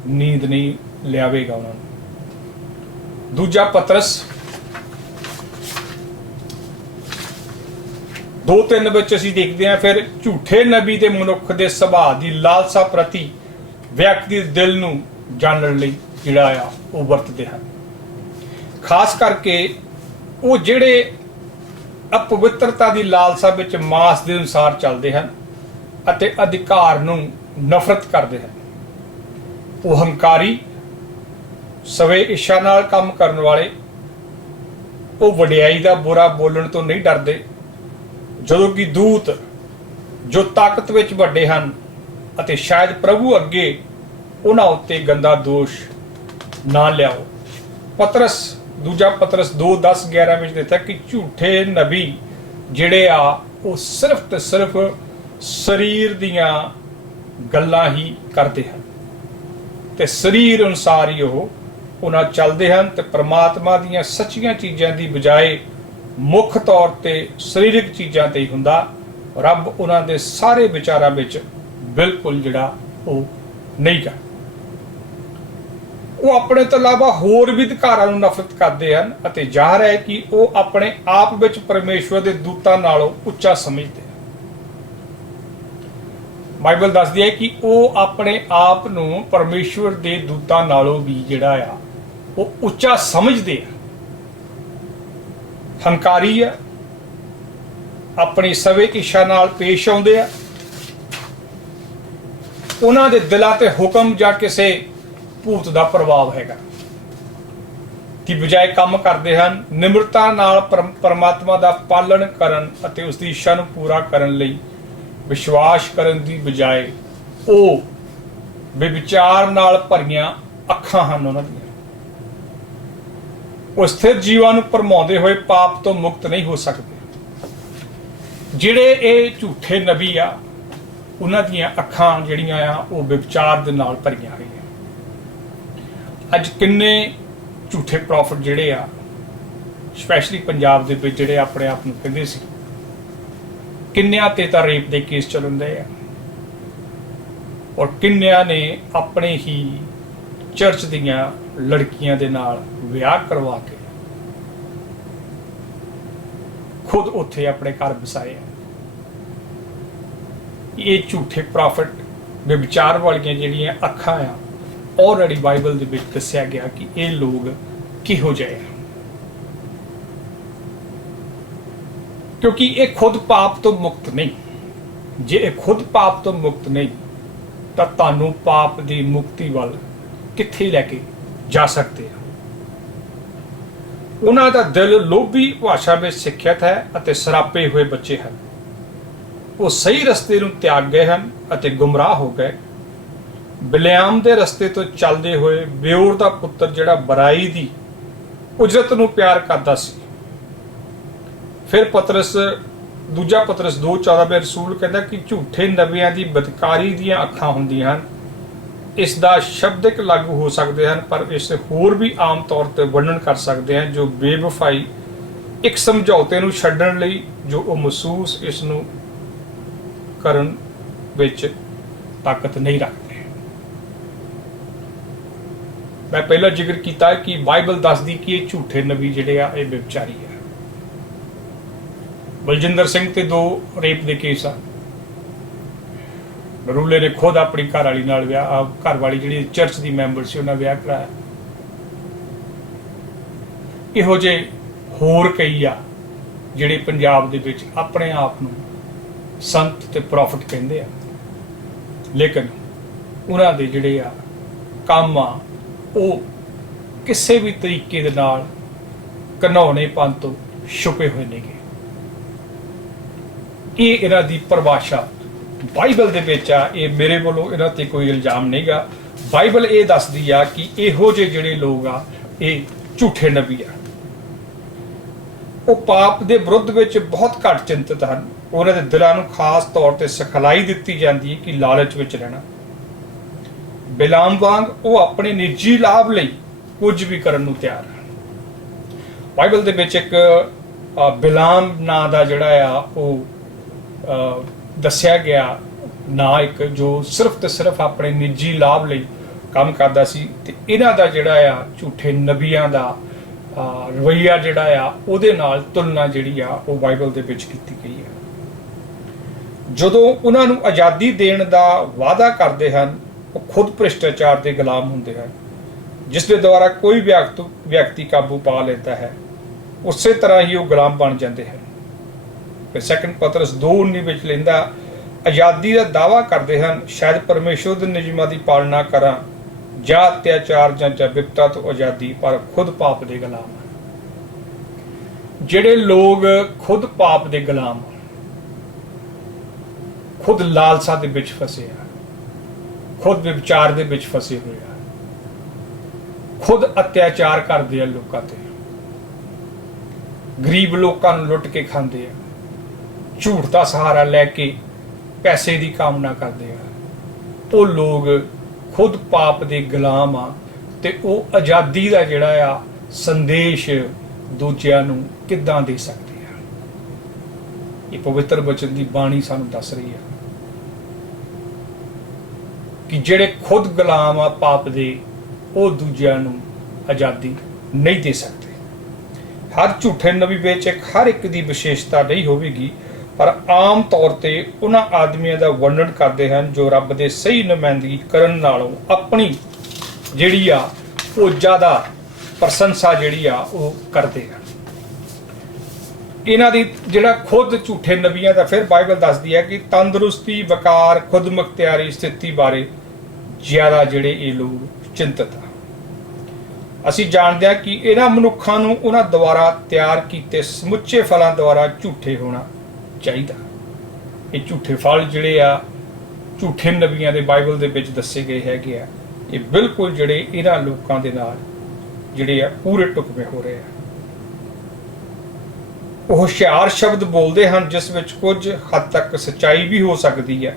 ਨੀਂਦ ਨਹੀਂ ਲਿਆਵੇਗਾ ਉਹਨਾਂ ਨੂੰ। ਦੂਜਾ ਪਤਰਸ 2:3 ਵਿੱਚ ਅਸੀਂ ਦੇਖਦੇ ਹਾਂ, ਫਿਰ ਝੂਠੇ ਨਬੀ ਦੇ ਮਨੁੱਖ ਦੇ ਸੁਭਾਅ ਦੀ ਲਾਲਸਾ ਪ੍ਰਤੀ ਵਿਅਕਤੀ ਦੇ ਦਿਲ ਨੂੰ ਜਾਣਨ ਲਈ ਜਿਹੜਾ ਆ ਉਹ ਵਰਤਦੇ ਹਨ। ਖਾਸ ਕਰਕੇ ਉਹ ਜਿਹੜੇ ਅਪਵਿੱਤਰਤਾ ਦੀ ਲਾਲਸਾ ਵਿੱਚ ਮਾਸ ਦੇ ਅਨੁਸਾਰ ਚੱਲਦੇ ਹਨ ਅਤੇ ਅਧਿਕਾਰ ਨੂੰ ਨਫ਼ਰਤ ਕਰਦੇ ਹਨ। ਉਹ ਹੰਕਾਰੀ, ਸਵੇ ਇੱਛਾ ਨਾਲ ਕੰਮ ਕਰਨ ਵਾਲੇ, ਉਹ ਵਡਿਆਈ ਦਾ ਬੁਰਾ ਬੋਲਣ ਤੋਂ ਨਹੀਂ ਡਰਦੇ, ਜਦੋਂ ਕਿ ਦੂਤ ਜੋ ਤਾਕਤ ਵਿੱਚ ਵੱਡੇ ਹਨ ਅਤੇ ਸ਼ਾਇਦ ਪ੍ਰਭੂ ਅੱਗੇ ਉਹਨਾਂ ਉੱਤੇ ਗੰਦਾ ਦੋਸ਼ ਨਾ ਲਿਆਓ। ਦੂਜਾ ਪਤਰਸ 2:10-11 ਵਿੱਚ ਦਿੱਤਾ ਕਿ ਝੂਠੇ ਨਬੀ ਜਿਹੜੇ ਆ ਉਹ ਸਿਰਫ ਤੇ ਸਿਰਫ ਸਰੀਰ ਦੀਆਂ ਗੱਲਾਂ ਹੀ ਕਰਦੇ ਹਨ ਤੇ ਸਰੀਰ ਅਨੁਸਾਰ ਹੀ ਉਹਨਾਂ ਚੱਲਦੇ ਹਨ ਤੇ ਪ੍ਰਮਾਤਮਾ ਦੀਆਂ ਸੱਚੀਆਂ ਚੀਜ਼ਾਂ ਦੀ ਬਜਾਏ ਮੁੱਖ ਤੌਰ ਤੇ ਸਰੀਰਕ ਚੀਜ਼ਾਂ ਤੇ ਹੀ ਹੁੰਦਾ। ਰੱਬ ਉਹਨਾਂ ਦੇ ਸਾਰੇ ਵਿਚਾਰਾਂ ਵਿੱਚ ਬਿਲਕੁਲ ਜਿਹੜਾ ਉਹ ਨਹੀਂ ਗਾ। ਉਹ ਆਪਣੇ ਤੋਂ ਇਲਾਵਾ ਹੋਰ ਵੀ ਅਧਿਕਾਰਾਂ ਨੂੰ ਨਫ਼ਰਤ ਕਰਦੇ ਹਨ ਅਤੇ ਜ਼ਾਹਰ ਹੈ ਕਿ ਉਹ ਆਪਣੇ ਆਪ ਵਿੱਚ ਪਰਮੇਸ਼ਵਰ ਦੇ ਦੂਤਾਂ ਨਾਲੋਂ ਉੱਚਾ ਸਮਝਦੇ ਹਨ। ਬਾਈਬਲ ਦੱਸਦੀ ਹੈ ਕਿ ਉਹ ਆਪਣੇ ਆਪ ਨੂੰ ਪਰਮੇਸ਼ਵਰ ਦੇ ਦੂਤਾਂ ਨਾਲੋਂ ਵੀ ਜਿਹੜਾ ਆ ਉਹ ਉੱਚਾ ਸਮਝਦੇ ਆ। ਹੰਕਾਰੀ ਆ, ਆਪਣੀ ਸਵੇ ਇੱਛਾ ਨਾਲ ਪੇਸ਼ ਆਉਂਦੇ ਆ। ਉਹਨਾਂ ਦੇ ਦਿਲਾਂ ਤੇ ਹੁਕਮ ਜਾਂ ਕਿਸੇ ਭੂਤ ਦਾ ਪ੍ਰਭਾਵ ਹੈਗਾ ਕਿ ਬਜਾਏ ਕੰਮ ਕਰਦੇ ਹਨ। ਨਿਮਰਤਾ ਨਾਲ ਪਰਮਾਤਮਾ ਦਾ ਪਾਲਣ ਕਰਨ ਅਤੇ ਉਸ ਦੀ ਇੱਛਾ ਨੂੰ ਪੂਰਾ ਕਰਨ ਲਈ ਵਿਸ਼ਵਾਸ ਕਰਨ ਦੀ ਬਜਾਏ ਉਹ ਬੇਵਿਚਾਰ ਨਾਲ ਭਰੀਆਂ ਅੱਖਾਂ ਹਨ ਉਹਨਾਂ ਦੀਆਂ। ਉਹ ਸਥਿਰ ਜੀਵਾਂ ਨੂੰ ਭਰਮਾਉਂਦੇ ਹੋਏ ਪਾਪ ਤੋਂ ਮੁਕਤ ਨਹੀਂ ਹੋ ਸਕਦੇ। ਜਿਹੜੇ ਇਹ ਝੂਠੇ ਨਬੀ ਆ, ਉਹਨਾਂ ਦੀਆਂ ਅੱਖਾਂ ਜਿਹੜੀਆਂ ਆ ਉਹ ਵਿਵਚਾਰ ਦੇ ਨਾਲ ਭਰੀਆਂ ਹੋਈਆਂ। ਅੱਜ ਕਿੰਨੇ ਝੂਠੇ ਪ੍ਰੋਫਿਟ ਜਿਹੜੇ ਆ, ਸਪੈਸ਼ਲੀ ਪੰਜਾਬ ਦੇ ਵਿੱਚ, ਜਿਹੜੇ ਆਪਣੇ ਆਪ ਨੂੰ ਕਹਿੰਦੇ ਸੀ, ਕਿੰਨਿਆਂ ਤੇ ਤਾਂ ਰੇਪ ਦੇ ਕੇਸ ਚੱਲਦੇ ਆ, ਔਰ ਕਿੰਨਿਆਂ ਨੇ ਆਪਣੇ ਹੀ ਚਰਚ ਦੀਆਂ ਲੜਕੀਆਂ ਦੇ ਨਾਲ ਵਿਆਹ ਕਰਵਾ ਕੇ ਖੁਦ ਉੱਥੇ ਆਪਣੇ ਘਰ ਵਸਾਏ ਆ। ਇਹ ਝੂਠੇ ਪ੍ਰੋਫਿਟ ਵਿਚਾਰ ਵਾਲੀਆਂ ਜਿਹੜੀਆਂ ਅੱਖਾਂ ਆ, ਆਲਰੇਡੀ ਬਾਈਬਲ ਦੇ ਵਿੱਚ ਦੱਸਿਆ ਗਿਆ ਕਿ ਇਹ ਲੋਕ ਕਿਹੋ ਜਿਹੇ ਆ, ਕਿਉਂਕਿ ਇਹ ਖੁਦ ਪਾਪ ਤੋਂ ਮੁਕਤ ਨਹੀਂ। ਜੇ ਇਹ ਖੁਦ ਪਾਪ ਤੋਂ ਮੁਕਤ ਨਹੀਂ ਤਾਂ ਤੁਹਾਨੂੰ ਪਾਪ ਦੀ ਮੁਕਤੀ ਵੱਲ ਕਿੱਥੇ ਲੈ ਕੇ ਜਾ ਸਕਦੇ ਆ। ਉਹਨਾਂ ਦਾ ਦਿਲ ਲੋਭੀ ਭਾਸ਼ਾ ਵਿੱਚ ਸਿੱਖਿਅਤ ਹੈ ਅਤੇ ਸਰਾਪੇ ਹੋਏ ਬੱਚੇ ਹਨ। ਉਹ ਸਹੀ ਰਸਤੇ ਨੂੰ ਤਿਆਗ ਗਏ ਹਨ ਅਤੇ ਗੁੰਮਰਾਹ ਹੋ ਗਏ। ਬਿਲਿਆਮ ਦੇ ਰਸਤੇ ਤੋਂ ਚੱਲਦੇ ਹੋਏ ਬਿਓਰ ਦਾ ਪੁੱਤਰ, ਜਿਹੜਾ ਬੁਰਾਈ ਦੀ ਉਜਰਤ ਨੂੰ ਪਿਆਰ ਕਰਦਾ ਸੀ। ਫਿਰ ਪਤਰਸ, ਦੂਜਾ ਪਤਰਸ 2:14 ਵਿੱਚ ਰਸੂਲ ਕਹਿੰਦਾ ਕਿ ਝੂਠੇ ਨਬੀਆਂ ਦੀ ਬਦਕਾਰੀ ਦੀਆਂ ਅੱਖਾਂ ਹੁੰਦੀਆਂ ਹਨ। ਇਸ ਦਾ ਸ਼ਬਦਿਕ ਲਾਗੂ ਹੋ ਸਕਦੇ ਹਨ, ਪਰ ਇਸ ਹੋਰ ਵੀ ਆਮ ਤੌਰ ਤੇ ਵਰਣਨ ਕਰ ਸਕਦੇ ਹਨ ਜੋ ਬੇਵਫਾਈ ਇੱਕ ਸਮਝੌਤੇ ਨੂੰ ਛੱਡਣ ਲਈ ਜੋ ਉਹ ਮਹਿਸੂਸ ਇਸ ਨੂੰ ਕਰਨ ਵਿੱਚ ਤਾਕਤ ਨਹੀਂ ਰੱਖਦੇ। ਮੈਂ ਪਹਿਲਾਂ ਜ਼ਿਕਰ ਕੀਤਾ ਕਿ ਬਾਈਬਲ ਦੱਸਦੀ ਕਿ ਇਹ ਝੂਠੇ ਨਬੀ ਜਿਹੜੇ ਆ ਇਹ ਵਿਚਾਰੀ ਆ। ਬਲਜਿੰਦਰ ਸਿੰਘ ਤੇ 2 ਰੇਪ ਦੇ ਕੇਸ ਆ। ਨਰੂਲੇ ਨੇ ਖੁਦ ਆਪਣੀ ਘਰ ਵਾਲੀ ਨਾਲ ਵਿਆਹ, ਘਰ ਵਾਲੀ ਜਿਹੜੀ ਚਰਚ ਦੀ ਮੈਂਬਰ ਸੀ, ਉਹਨਾਂ ਵਿਆਹ ਕਰਾਇਆ। ਇਹੋ ਜਿਹੇ ਹੋਰ ਕਈ ਆ ਜਿਹੜੇ ਪੰਜਾਬ ਦੇ ਵਿੱਚ ਆਪਣੇ ਆਪ ਨੂੰ ਸੰਤ ਤੇ ਪ੍ਰੋਫਿਟ ਕਹਿੰਦੇ ਆ, ਲੇਕਿਨ ਉਹਨਾਂ ਦੇ ਜਿਹੜੇ ਆ ਕੰਮ ਆ ਉਹ ਕਿਸੇ ਵੀ ਤਰੀਕੇ ਦੇ ਨਾਲ ਘਿਨੌਣੇਪਨ ਤੋਂ ਛੁਪੇ ਹੋਏ ਨੇਗੇ। ਇਹ ਇਹਨਾਂ ਦੀ ਪਰਿਭਾਸ਼ਾ ਬਾਈਬਲ ਦੇ ਵਿੱਚ ਆ। ਇਹ ਮੇਰੇ ਵੱਲੋਂ ਇਹਨਾਂ ਤੇ ਕੋਈ ਇਲਜ਼ਾਮ ਨਹੀਂਗਾ। ਬਾਈਬਲ ਇਹ ਦੱਸਦੀ ਆ ਕਿ ਇਹੋ ਜਿਹੇ ਜਿਹੜੇ ਲੋਕ ਆ ਇਹ ਝੂਠੇ ਨਬੀ ਆ। ਉਹ ਪਾਪ ਦੇ ਵਿਰੁੱਧ ਵਿੱਚ ਬਹੁਤ ਘੱਟ ਚਿੰਤਤ ਹਨ। ਉਹਨਾਂ ਦੇ ਦਿਲਾਂ ਨੂੰ ਖਾਸ ਤੌਰ ਤੇ ਸਿਖਲਾਈ ਦਿੱਤੀ ਜਾਂਦੀ ਹੈ ਕਿ ਲਾਲਚ ਵਿੱਚ ਰਹਿਣਾ। ਬਿਲਾਮ ਵਾਂਗ ਉਹ ਆਪਣੇ ਨਿੱਜੀ ਲਾਭ ਲਈ ਕੁਝ ਵੀ ਕਰਨ ਨੂੰ ਤਿਆਰ ਹਨ। ਬਾਈਬਲ ਦੇ ਵਿੱਚ ਇੱਕ ਬਿਲਾਮ ਨਾਂ ਦਾ ਜਿਹੜਾ ਆ ਉਹ ਦੱਸਿਆ ਗਿਆ ਨਾ, ਇੱਕ ਜੋ ਸਿਰਫ ਤੇ ਸਿਰਫ ਆਪਣੇ ਨਿੱਜੀ ਲਾਭ ਲਈ ਕੰਮ ਕਰਦਾ ਸੀ। ਤੇ ਇਹਨਾਂ ਦਾ ਜਿਹੜਾ ਆ ਝੂਠੇ ਨਬੀਆਂ ਦਾ ਰਵੱਈਆ ਜਿਹੜਾ ਆ ਉਹਦੇ ਨਾਲ ਤੁਲਨਾ ਜਿਹੜੀ ਆ ਉਹ ਬਾਈਬਲ ਦੇ ਵਿੱਚ ਕੀਤੀ ਗਈ ਹੈ। ਜਦੋਂ ਉਹਨਾਂ ਨੂੰ ਆਜ਼ਾਦੀ ਦੇਣ ਦਾ ਵਾਅਦਾ ਕਰਦੇ ਹਨ, ਉਹ ਖੁਦ ਭ੍ਰਿਸ਼ਟਾਚਾਰ ਦੇ ਗੁਲਾਮ ਹੁੰਦੇ ਹਨ। ਜਿਸ ਦੇ ਦੁਆਰਾ ਕੋਈ ਵਿਅਕਤੀ ਕਾਬੂ ਪਾ ਲੈਂਦਾ ਹੈ, ਉਸੇ ਤਰ੍ਹਾਂ ਹੀ ਉਹ ਗੁਲਾਮ ਬਣ ਜਾਂਦੇ ਹਨ। ਫਿਰ 2 ਪਤਰਸ 2:19 ਵਿੱਚ ਲੈਂਦਾ, ਆਜ਼ਾਦੀ ਦਾ ਦਾਅਵਾ ਕਰਦੇ ਹਨ, ਸ਼ਾਇਦ ਪਰਮੇਸ਼ੁਰ ਦੇ ਨਿਯਮਾਂ ਦੀ ਪਾਲਣਾ ਕਰਾਂ ਜਾਂ ਅਤਿਆਚਾਰ ਜਾਂ ਵਿਪਤਾ ਤੋਂ ਆਜ਼ਾਦੀ, ਪਰ ਖੁਦ ਪਾਪ ਦੇ ਗੁਲਾਮ ਹਨ। ਜਿਹੜੇ ਲੋਕ ਖੁਦ ਪਾਪ ਦੇ ਗੁਲਾਮ, ਖੁਦ ਲਾਲਸਾ ਦੇ ਵਿੱਚ ਫਸੇ ਆ, ਖੁਦ ਵਿਚਾਰ ਦੇ ਵਿੱਚ ਫਸੇ ਹੋਏ ਆ, ਖੁਦ ਅਤਿਆਚਾਰ ਕਰਦੇ ਆ ਲੋਕਾਂ ਤੇ, ਗਰੀਬ ਲੋਕਾਂ ਨੂੰ ਲੁੱਟ ਕੇ ਖਾਂਦੇ ਆ, ਝੂਠ ਦਾ ਸਹਾਰਾ ਲੈ ਕੇ ਪੈਸੇ ਦੀ ਕਾਮਨਾ ਕਰਦੇ ਆ, ਉਹ ਲੋਕ ਖੁਦ ਪਾਪ ਦੇ ਗੁਲਾਮ ਆ। ਤੇ ਉਹ ਆਜ਼ਾਦੀ ਦਾ ਜਿਹੜਾ ਆ ਸੰਦੇਸ਼ ਦੂਜਿਆਂ ਨੂੰ ਕਿੱਦਾਂ ਦੇ ਸਕਦੇ ਆ। ਇਹ ਪਵਿੱਤਰ ਬਚਨ ਦੀ ਬਾਣੀ ਸਾਨੂੰ ਦੱਸ ਰਹੀ ਆ ਕਿ ਜਿਹੜੇ ਖੁਦ ਗੁਲਾਮ ਆ ਪਾਪ ਦੇ, ਉਹ ਦੂਜਿਆਂ ਨੂੰ ਆਜ਼ਾਦੀ ਨਹੀਂ ਦੇ ਸਕਦੇ। ਹਰ ਝੂਠੇ ਨਬੀ ਵਿੱਚ ਹਰ ਇੱਕ ਦੀ ਵਿਸ਼ੇਸ਼ਤਾ ਨਹੀਂ ਹੋਵੇਗੀ, ਪਰ ਆਮ ਤੌਰ ਤੇ ਉਹਨਾਂ ਆਦਮੀਆਂ ਦਾ ਵਰਣਨ ਕਰਦੇ ਹਨ ਜੋ ਰੱਬ ਦੇ ਸਹੀ ਨੁਮਾਇੰਦਗੀ ਕਰਨ ਨਾਲੋਂ ਆਪਣੀ ਜਿਹੜੀ ਆ ਉਹ ਜ਼ਿਆਦਾ ਪ੍ਰਸ਼ੰਸਾ ਜਿਹੜੀ ਆ ਉਹ ਕਰਦੇ ਹਨ। ਇਹਨਾਂ ਦੀ ਜਿਹੜਾ ਖੁਦ ਝੂਠੇ ਨਬੀਆਂ ਦਾ ਫਿਰ ਬਾਈਬਲ ਦੱਸਦੀ ਹੈ ਕਿ ਤੰਦਰੁਸਤੀ, ਵਕਾਰ, ਖੁਦ ਮੁਖਤਿਆਰੀ ਸਥਿਤੀ ਬਾਰੇ ਜ਼ਿਆਦਾ ਜਿਹੜੇ ਇਹ ਲੋਕ ਚਿੰਤਤ ਆ। ਅਸੀਂ ਜਾਣਦੇ ਹਾਂ ਕਿ ਇਹਨਾਂ ਮਨੁੱਖਾਂ ਨੂੰ ਉਹਨਾਂ ਦੁਆਰਾ ਤਿਆਰ ਕੀਤੇ ਸਮੁੱਚੇ ਫਲਾਂ ਦੁਆਰਾ ਝੂਠੇ ਹੋਣਾ ਚਾਹੀਦਾ। ਇਹ ਝੂਠੇ ਫਲ ਜਿਹੜੇ ਆ ਝੂਠੇ ਨਬੀਆਂ ਦੇ ਬਾਈਬਲ ਦੇ ਵਿੱਚ ਦੱਸੇ ਗਏ ਹੈਗੇ ਆ, ਇਹ ਬਿਲਕੁਲ ਜਿਹੜੇ ਇਹਨਾਂ ਲੋਕਾਂ ਦੇ ਨਾਲ ਜਿਹੜੇ ਆ ਪੂਰੇ ਢੁਕਵੇਂ ਹੋ ਰਹੇ ਆ। ਉਹ ਹੁਸ਼ਿਆਰ ਸ਼ਬਦ ਬੋਲਦੇ ਹਨ ਜਿਸ ਵਿੱਚ ਕੁਝ ਹੱਦ ਤੱਕ ਸੱਚਾਈ ਵੀ ਹੋ ਸਕਦੀ ਹੈ।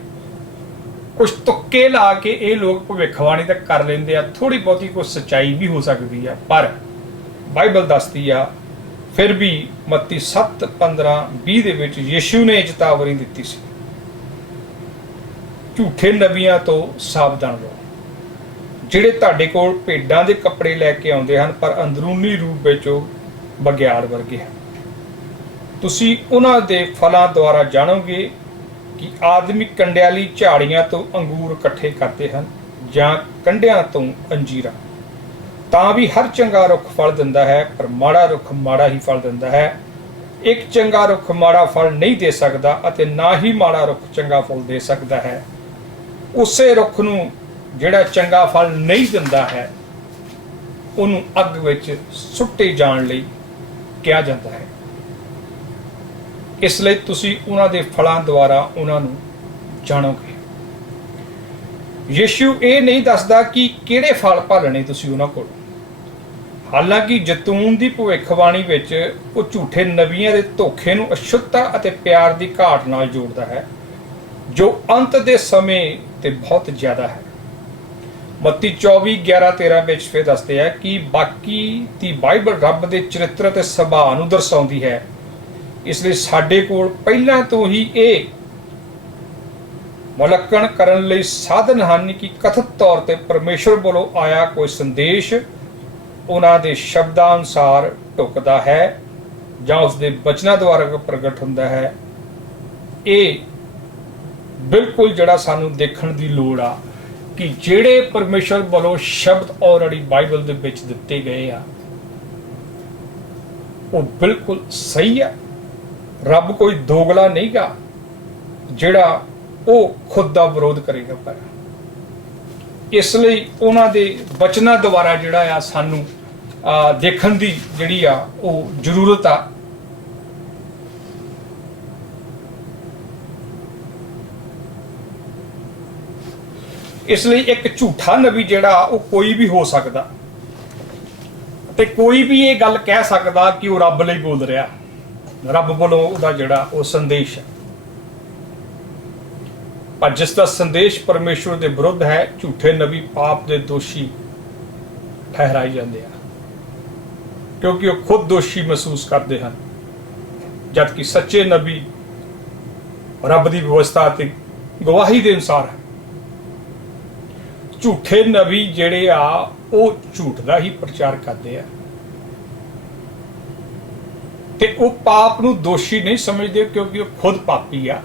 ਕੁਝ ਤੁੱਕੇ ਲਾ ਕੇ ਇਹ ਲੋਕ ਭਵਿੱਖਬਾਣੀ ਤਾਂ ਕਰ ਲੈਂਦੇ ਆ, ਥੋੜੀ ਬਹੁਤੀ ਕੁਝ ਸੱਚਾਈ ਵੀ ਹੋ ਸਕਦੀ ਆ, ਪਰ ਬਾਈਬਲ ਦੱਸਦੀ ਆ ਫਿਰ ਵੀ ਮੱਤੀ 7:15-20 ਦੇ ਵਿੱਚ ਯਿਸੂ ਨੇ ਚੇਤਾਵਨੀ ਦਿੱਤੀ ਸੀ, ਝੂਠੇ ਨਬੀਆਂ ਤੋਂ ਸਾਵਧਾਨ ਰਹੋ, ਜਿਹੜੇ ਤੁਹਾਡੇ ਕੋਲ ਭੇਡਾਂ ਦੇ ਕੱਪੜੇ ਲੈ ਕੇ ਆਉਂਦੇ ਹਨ ਪਰ ਅੰਦਰੂਨੀ ਰੂਪ ਵਿੱਚ ਉਹ ਬਘਿਆੜ ਵਰਗੇ ਹਨ। ਤੁਸੀਂ ਉਹਨਾਂ ਦੇ ਫਲਾਂ ਦੁਆਰਾ ਜਾਣੋਗੇ ਕਿ ਆਦਮੀ ਕੰਡਿਆਲੀ ਝਾੜੀਆਂ ਤੋਂ ਅੰਗੂਰ ਇਕੱਠੇ ਕਰਦੇ ਹਨ ਜਾਂ ਕੰਡਿਆਂ ਤੋਂ ਅੰਜੀਰਾਂ। ਤਾਂ ਵੀ ਹਰ ਚੰਗਾ ਰੁੱਖ ਫਲ ਦਿੰਦਾ ਹੈ, ਪਰ ਮਾੜਾ ਰੁੱਖ ਮਾੜਾ ਹੀ ਫਲ ਦਿੰਦਾ ਹੈ। ਇੱਕ ਚੰਗਾ ਰੁੱਖ ਮਾੜਾ ਫਲ ਨਹੀਂ ਦੇ ਸਕਦਾ ਅਤੇ ਨਾ ਹੀ ਮਾੜਾ ਰੁੱਖ ਚੰਗਾ ਫਲ ਦੇ ਸਕਦਾ ਹੈ। ਉਸੇ ਰੁੱਖ ਨੂੰ ਜਿਹੜਾ ਚੰਗਾ ਫਲ ਨਹੀਂ ਦਿੰਦਾ ਹੈ ਉਹਨੂੰ ਅੱਗ ਵਿੱਚ ਸੁੱਟੇ ਜਾਣ ਲਈ ਕਿਹਾ ਜਾਂਦਾ ਹੈ। ਇਸ ਲਈ ਤੁਸੀਂ ਉਹਨਾਂ ਦੇ ਫਲਾਂ ਦੁਆਰਾ ਉਹਨਾਂ ਨੂੰ ਜਾਣੋਗੇ। ਯਿਸੂ ਇਹ ਨਹੀਂ ਦੱਸਦਾ ਕਿ ਕਿਹੜੇ ਫਲ ਭਾਲਣੇ ਤੁਸੀਂ ਉਹਨਾਂ ਕੋਲ। ਹਾਲਾਂਕਿ ਜੈਤੂਨ ਦੀ ਭਵਿੱਖਬਾਣੀ ਵਿੱਚ ਉਹ ਝੂਠੇ ਨਬੀਆਂ ਦੇ ਧੋਖੇ ਨੂੰ ਅਸ਼ੁੱਧਤਾ ਅਤੇ ਪਿਆਰ ਦੀ ਘਾਟ ਨਾਲ ਜੋੜਦਾ ਹੈ, ਜੋ ਅੰਤ ਦੇ ਸਮੇਂ ਤੇ ਬਹੁਤ ਜ਼ਿਆਦਾ ਹੈ। ਮੱਤੀ 24:11-13 ਵਿੱਚ ਫਿਰ ਦੱਸਦੇ ਆ ਕਿ ਬਾਕੀ ਦੀ ਬਾਈਬਲ ਰੱਬ ਦੇ ਚਰਿੱਤਰ ਅਤੇ ਸੁਭਾਅ ਨੂੰ ਦਰਸਾਉਂਦੀ ਹੈ। ਇਸ ਲਈ ਸਾਡੇ ਕੋਲ ਪਹਿਲਾਂ ਤੋਂ ਹੀ ਇਹ ਮੁਲੱਕਣ ਕਰਨ ਲਈ ਸਾਧਨ ਹਨ ਕਿ ਕਥਿਤ ਤੌਰ ਤੇ ਪਰਮੇਸ਼ਰ ਵੱਲੋਂ ਆਇਆ ਕੋਈ ਸੰਦੇਸ਼ ਉਹਨਾਂ ਦੇ ਸ਼ਬਦਾਂ ਅਨੁਸਾਰ ਢੁਕਦਾ ਹੈ ਜਾਂ ਉਸ ਦੇ ਬਚਨਾਂ ਦੁਆਰਾ ਪ੍ਰਗਟ ਹੁੰਦਾ ਹੈ। ਇਹ ਬਿਲਕੁਲ ਜਿਹੜਾ ਸਾਨੂੰ ਦੇਖਣ ਦੀ ਲੋੜ ਆ ਕਿ ਜਿਹੜੇ ਪਰਮੇਸ਼ਰ ਵੱਲੋਂ ਸ਼ਬਦ ਆਲਰੇਡੀ ਬਾਈਬਲ ਦੇ ਵਿੱਚ ਦਿੱਤੇ ਗਏ ਆ ਉਹ ਬਿਲਕੁਲ ਸਹੀ ਆ। ਰੱਬ ਕੋਈ ਦੋਗਲਾ ਨਹੀਂਗਾ ਜਿਹੜਾ ਉਹ ਖੁਦ ਦਾ ਵਿਰੋਧ ਕਰੇਗਾ, ਪਰ ਇਸ ਲਈ ਉਹਨਾਂ ਦੇ ਬਚਨਾਂ ਦੁਆਰਾ ਜਿਹੜਾ ਆ ਸਾਨੂੰ ਦੇਖਣ ਦੀ ਜਿਹੜੀ ਆ ਉਹ ਜ਼ਰੂਰਤ ਆ। ਇਸ ਲਈ ਇੱਕ ਝੂਠਾ ਨਬੀ ਜਿਹੜਾ ਉਹ ਕੋਈ ਵੀ ਹੋ ਸਕਦਾ ਤੇ ਕੋਈ ਵੀ ਇਹ ਗੱਲ ਕਹਿ ਸਕਦਾ ਕਿ ਉਹ ਰੱਬ ਲਈ ਬੋਲ ਰਿਹਾ, ਰੱਬ ਵੱਲੋਂ ਉਹਦਾ ਜਿਹੜਾ ਉਹ ਸੰਦੇਸ਼ ਹੈ। ਪਰ ਜਿਸ ਦਾ ਸੰਦੇਸ਼ ਪਰਮੇਸ਼ਵਰ ਦੇ ਵਿਰੁੱਧ ਹੈ, ਝੂਠੇ ਨਬੀ ਪਾਪ ਦੇ ਦੋਸ਼ੀ ਠਹਿਰਾਏ ਜਾਂਦੇ ਆ, ਕਿਉਂਕਿ ਉਹ ਖੁਦ ਦੋਸ਼ੀ ਮਹਿਸੂਸ ਕਰਦੇ ਹਨ, ਜਦਕਿ ਸੱਚੇ ਨਬੀ ਰੱਬ ਦੀ ਵਿਵਸਥਾ ਅਤੇ ਗਵਾਹੀ ਦੇ ਅਨੁਸਾਰ ਹੈ। ਝੂਠੇ ਨਬੀ ਜਿਹੜੇ ਆ ਉਹ ਝੂਠ ਦਾ ਹੀ ਪ੍ਰਚਾਰ ਕਰਦੇ ਆ ਤੇ ਉਹ ਪਾਪ ਨੂੰ ਦੋਸ਼ੀ ਨਹੀਂ ਸਮਝਦੇ, ਕਿਉਂਕਿ ਉਹ ਖੁਦ ਪਾਪੀ ਆ।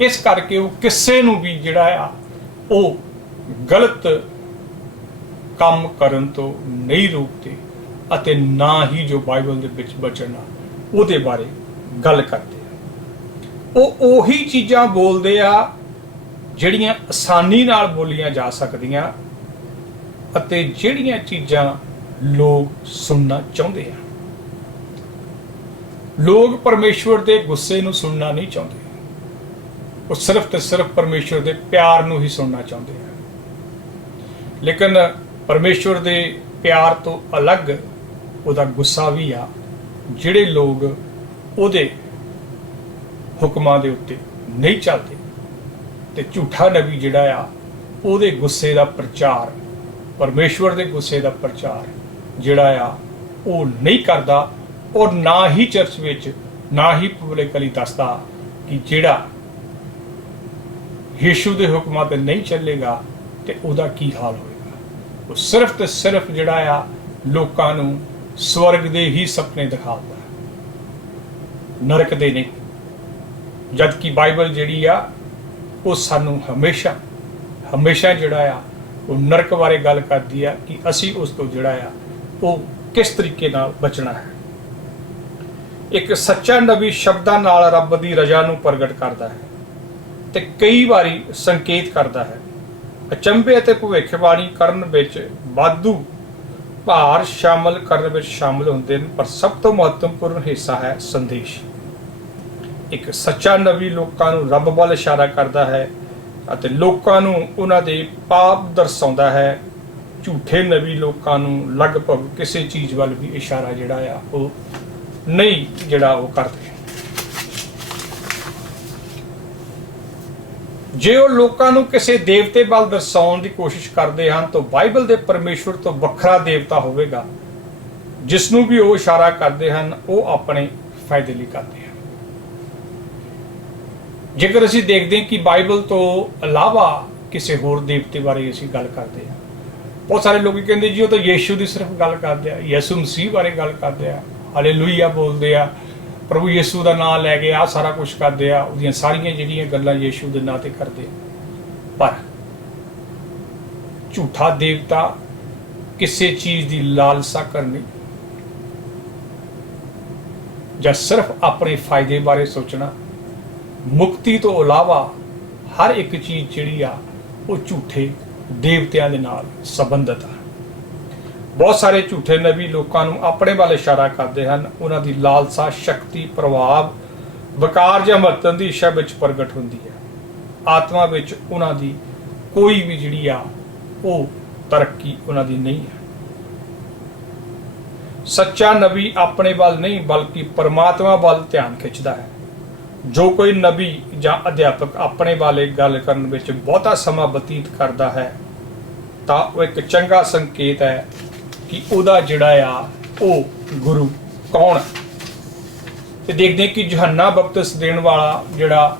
ਇਸ ਕਰਕੇ ਉਹ ਕਿਸੇ ਨੂੰ ਵੀ ਜਿਹੜਾ ਆ ਉਹ ਗਲਤ ਕੰਮ ਕਰਨ ਤੋਂ ਨਹੀਂ ਰੋਕਦੇ ਅਤੇ ਨਾ ਹੀ ਜੋ ਬਾਈਬਲ ਦੇ ਵਿੱਚ ਬਚਨ ਆ ਉਹਦੇ ਬਾਰੇ ਗੱਲ ਕਰਦੇ ਆ। ਉਹ ਉਹੀ ਚੀਜ਼ਾਂ ਬੋਲਦੇ ਆ ਜਿਹੜੀਆਂ ਆਸਾਨੀ ਨਾਲ ਬੋਲੀਆਂ ਜਾ ਸਕਦੀਆਂ ਅਤੇ ਜਿਹੜੀਆਂ ਚੀਜ਼ਾਂ ਲੋਕ ਸੁਣਨਾ ਚਾਹੁੰਦੇ ਆ। ਲੋਕ ਪਰਮੇਸ਼ਵਰ ਦੇ ਗੁੱਸੇ ਨੂੰ ਸੁਣਨਾ ਨਹੀਂ ਚਾਹੁੰਦੇ, ਉਹ ਸਿਰਫ ਤੇ ਸਿਰਫ ਪਰਮੇਸ਼ਵਰ ਦੇ ਪਿਆਰ ਨੂੰ ਹੀ ਸੁਣਨਾ ਚਾਹੁੰਦੇ ਆ। ਲੇਕਿਨ ਪਰਮੇਸ਼ਵਰ ਦੇ ਪਿਆਰ ਤੋਂ ਅਲੱਗ ਉਹਦਾ ਗੁੱਸਾ ਵੀ ਆ। ਜਿਹੜੇ ਲੋਕ ਉਹਦੇ ਹੁਕਮਾਂ ਦੇ ਉੱਤੇ ਨਹੀਂ ਚੱਲਦੇ ਤੇ ਝੂਠਾ ਨਬੀ ਜਿਹੜਾ ਆ ਉਹਦੇ ਗੁੱਸੇ ਦਾ ਪ੍ਰਚਾਰ, ਪਰਮੇਸ਼ਵਰ ਦੇ ਗੁੱਸੇ ਦਾ ਪ੍ਰਚਾਰ ਜਿਹੜਾ ਆ ਉਹ ਨਹੀਂ ਕਰਦਾ, ਔਰ ਨਾ ਹੀ ਚਰਚ ਵਿੱਚ ਨਾ ਹੀ ਪਬਲਿਕਲੀ ਦੱਸਦਾ ਕਿ ਜਿਹੜਾ ਯਿਸੂ ਦੇ ਹੁਕਮਾਂ ਤੇ ਨਹੀਂ ਚੱਲੇਗਾ ਤੇ ਉਹਦਾ ਕੀ ਹਾਲ ਹੋਏਗਾ। ਉਹ ਸਿਰਫ ਤੇ ਸਿਰਫ ਜਿਹੜਾ ਆ ਲੋਕਾਂ ਨੂੰ ਸਵਰਗ ਦੇ ਹੀ ਸੁਪਨੇ ਦਿਖਾਉਂਦਾ, ਨਰਕ ਦੇ ਨਹੀਂ। ਜਦਕਿ ਬਾਈਬਲ ਜਿਹੜੀ ਆ ਉਹ ਸਾਨੂੰ ਹਮੇਸ਼ਾ ਜਿਹੜਾ ਆ ਉਹ ਨਰਕ ਬਾਰੇ ਗੱਲ ਕਰਦੀ ਆ ਕਿ ਅਸੀਂ ਉਸ ਤੋਂ ਜਿਹੜਾ ਆ ਉਹ ਕਿਸ ਤਰੀਕੇ ਨਾਲ ਬਚਣਾ ਹੈ। ਇੱਕ ਸੱਚਾ ਨਬੀ ਸ਼ਬਦਾਂ ਨਾਲ ਰੱਬ ਦੀ ਰਜ਼ਾ ਨੂੰ ਪ੍ਰਗਟ ਕਰਦਾ ਹੈ ਤੇ ਕਈ ਵਾਰੀ ਸੰਕੇਤ ਕਰਦਾ ਹੈ। ਅਚੰਭੇ ਅਤੇ ਭਵਿੱਖਬਾਣੀ ਕਰਨ ਵਿੱਚ ਵਾਧੂ ਭਾਰ ਸ਼ਾਮਲ ਕਰਨ ਵਿੱਚ ਸ਼ਾਮਲ ਹੁੰਦੇ ਨੇ, ਪਰ ਸਭ ਤੋਂ ਮਹੱਤਵਪੂਰਨ ਹਿੱਸਾ ਹੈ ਸੰਦੇਸ਼। ਇੱਕ ਸੱਚਾ ਨਬੀ ਲੋਕਾਂ ਨੂੰ ਰੱਬ ਵੱਲ ਇਸ਼ਾਰਾ ਕਰਦਾ ਹੈ ਅਤੇ ਲੋਕਾਂ ਨੂੰ ਉਹਨਾਂ ਦੇ ਪਾਪ ਦਰਸਾਉਂਦਾ ਹੈ ਝੂਠੇ ਨਬੀ ਲੋਕਾਂ ਨੂੰ ਲਗਭਗ ਕਿਸੇ ਚੀਜ਼ ਵੱਲ ਵੀ ਇਸ਼ਾਰਾ ਜਿਹੜਾ ਆ ਉਹ ਨਹੀਂ ਜਿਹੜਾ ਉਹ ਕਰਦੇ। ਜੇ ਉਹ ਲੋਕਾਂ ਨੂੰ ਕਿਸੇ ਦੇਵਤੇ ਵੱਲ ਦਰਸਾਉਣ ਦੀ ਕੋਸ਼ਿਸ਼ ਕਰਦੇ ਹਨ ਤਾਂ ਬਾਈਬਲ ਦੇ ਪਰਮੇਸ਼ਵਰ ਤੋਂ ਵੱਖਰਾ ਦੇਵਤਾ ਹੋਵੇਗਾ ਜਿਸ ਨੂੰ ਵੀ ਉਹ ਇਸ਼ਾਰਾ ਕਰਦੇ ਹਨ ਉਹ ਆਪਣੇ ਫਾਇਦੇ ਲਈ ਕਰਦੇ ਹਨ। ਜੇਕਰ ਅਸੀਂ ਦੇਖਦੇ ਹਾਂ ਕਿ ਬਾਈਬਲ ਤੋਂ ਇਲਾਵਾ ਕਿਸੇ ਹੋਰ ਦੇਵਤੇ ਬਾਰੇ ਅਸੀਂ ਗੱਲ ਕਰਦੇ ਹਾਂ, ਬਹੁਤ ਸਾਰੇ ਲੋਕ ਕਹਿੰਦੇ ਜੀ ਉਹ ਤਾਂ ਯੀਸ਼ੂ ਦੀ ਸਿਰਫ ਗੱਲ ਕਰਦੇ ਆ, ਯਿਸੂ ਮਸੀਹ ਬਾਰੇ ਗੱਲ ਕਰਦੇ ਆ, ਹਾਲੇਲੂਇਆ ਬੋਲਦੇ ਆ, ਪ੍ਰਭੂ ਯਿਸੂ ਦਾ ਨਾਮ ਲੈ ਕੇ ਆ ਸਾਰਾ ਕੁਝ ਕਰਦੇ ਆ, ਉਹਦੀਆਂ ਸਾਰੀਆਂ ਜਿਹੜੀਆਂ ਗੱਲਾਂ ਯਿਸੂ ਦੇ ਨਾਂ ਤੇ ਕਰਦੇ ਆ। ਪਰ ਝੂਠਾ ਦੇਵਤਾ ਕਿਸੇ ਚੀਜ਼ ਦੀ ਲਾਲਸਾ ਕਰਨੀ ਜਾਂ ਸਿਰਫ ਆਪਣੇ ਫਾਇਦੇ ਬਾਰੇ ਸੋਚਣਾ, ਮੁਕਤੀ ਤੋਂ ਇਲਾਵਾ ਹਰ ਇੱਕ ਚੀਜ਼ ਜਿਹੜੀ ਆ ਉਹ ਝੂਠੇ ਦੇਵਤਿਆਂ ਦੇ ਨਾਲ ਸੰਬੰਧਿਤ ਆ। ਬਹੁਤ ਸਾਰੇ ਝੂਠੇ ਨਬੀ ਲੋਕਾਂ ਨੂੰ ਆਪਣੇ ਵੱਲ ਇਸ਼ਾਰਾ ਕਰਦੇ ਹਨ। ਉਹਨਾਂ ਦੀ ਲਾਲਸਾ ਸ਼ਕਤੀ, ਪ੍ਰਭਾਵ, ਵਕਾਰ ਜਾਂ ਮਹੱਤਵ ਦੀ ਇੱਛਾ ਵਿੱਚ ਪ੍ਰਗਟ ਹੁੰਦੀ ਹੈ। ਆਤਮਾ ਵਿੱਚ ਉਹਨਾਂ ਦੀ ਕੋਈ ਵੀ ਜਿਹੜੀ ਆ ਉਹ ਤਰੱਕੀ ਉਹਨਾਂ ਦੀ ਨਹੀਂ ਹੈ। ਸੱਚਾ ਨਬੀ ਆਪਣੇ ਵੱਲ ਨਹੀਂ ਬਲਕਿ ਪਰਮਾਤਮਾ ਵੱਲ ਧਿਆਨ ਖਿੱਚਦਾ ਹੈ। ਜੋ ਕੋਈ ਨਬੀ ਜਾਂ ਅਧਿਆਪਕ ਆਪਣੇ ਬਾਰੇ ਗੱਲ ਕਰਨ ਵਿੱਚ ਬਹੁਤਾ ਸਮਾਂ ਬਤੀਤ ਕਰਦਾ ਹੈ ਤਾਂ ਉਹ ਇੱਕ ਚੰਗਾ ਸੰਕੇਤ ਹੈ ਕਿ ਉਹਦਾ ਜਿਹੜਾ ਆ ਉਹ ਗੁਰੂ ਕੌਣ ਹੈ। ਤੇ ਦੇਖਦੇ ਕਿ ਯਹੋਨਾ ਬਪਤਿਸਮ ਦੇਣ ਵਾਲਾ ਜਿਹੜਾ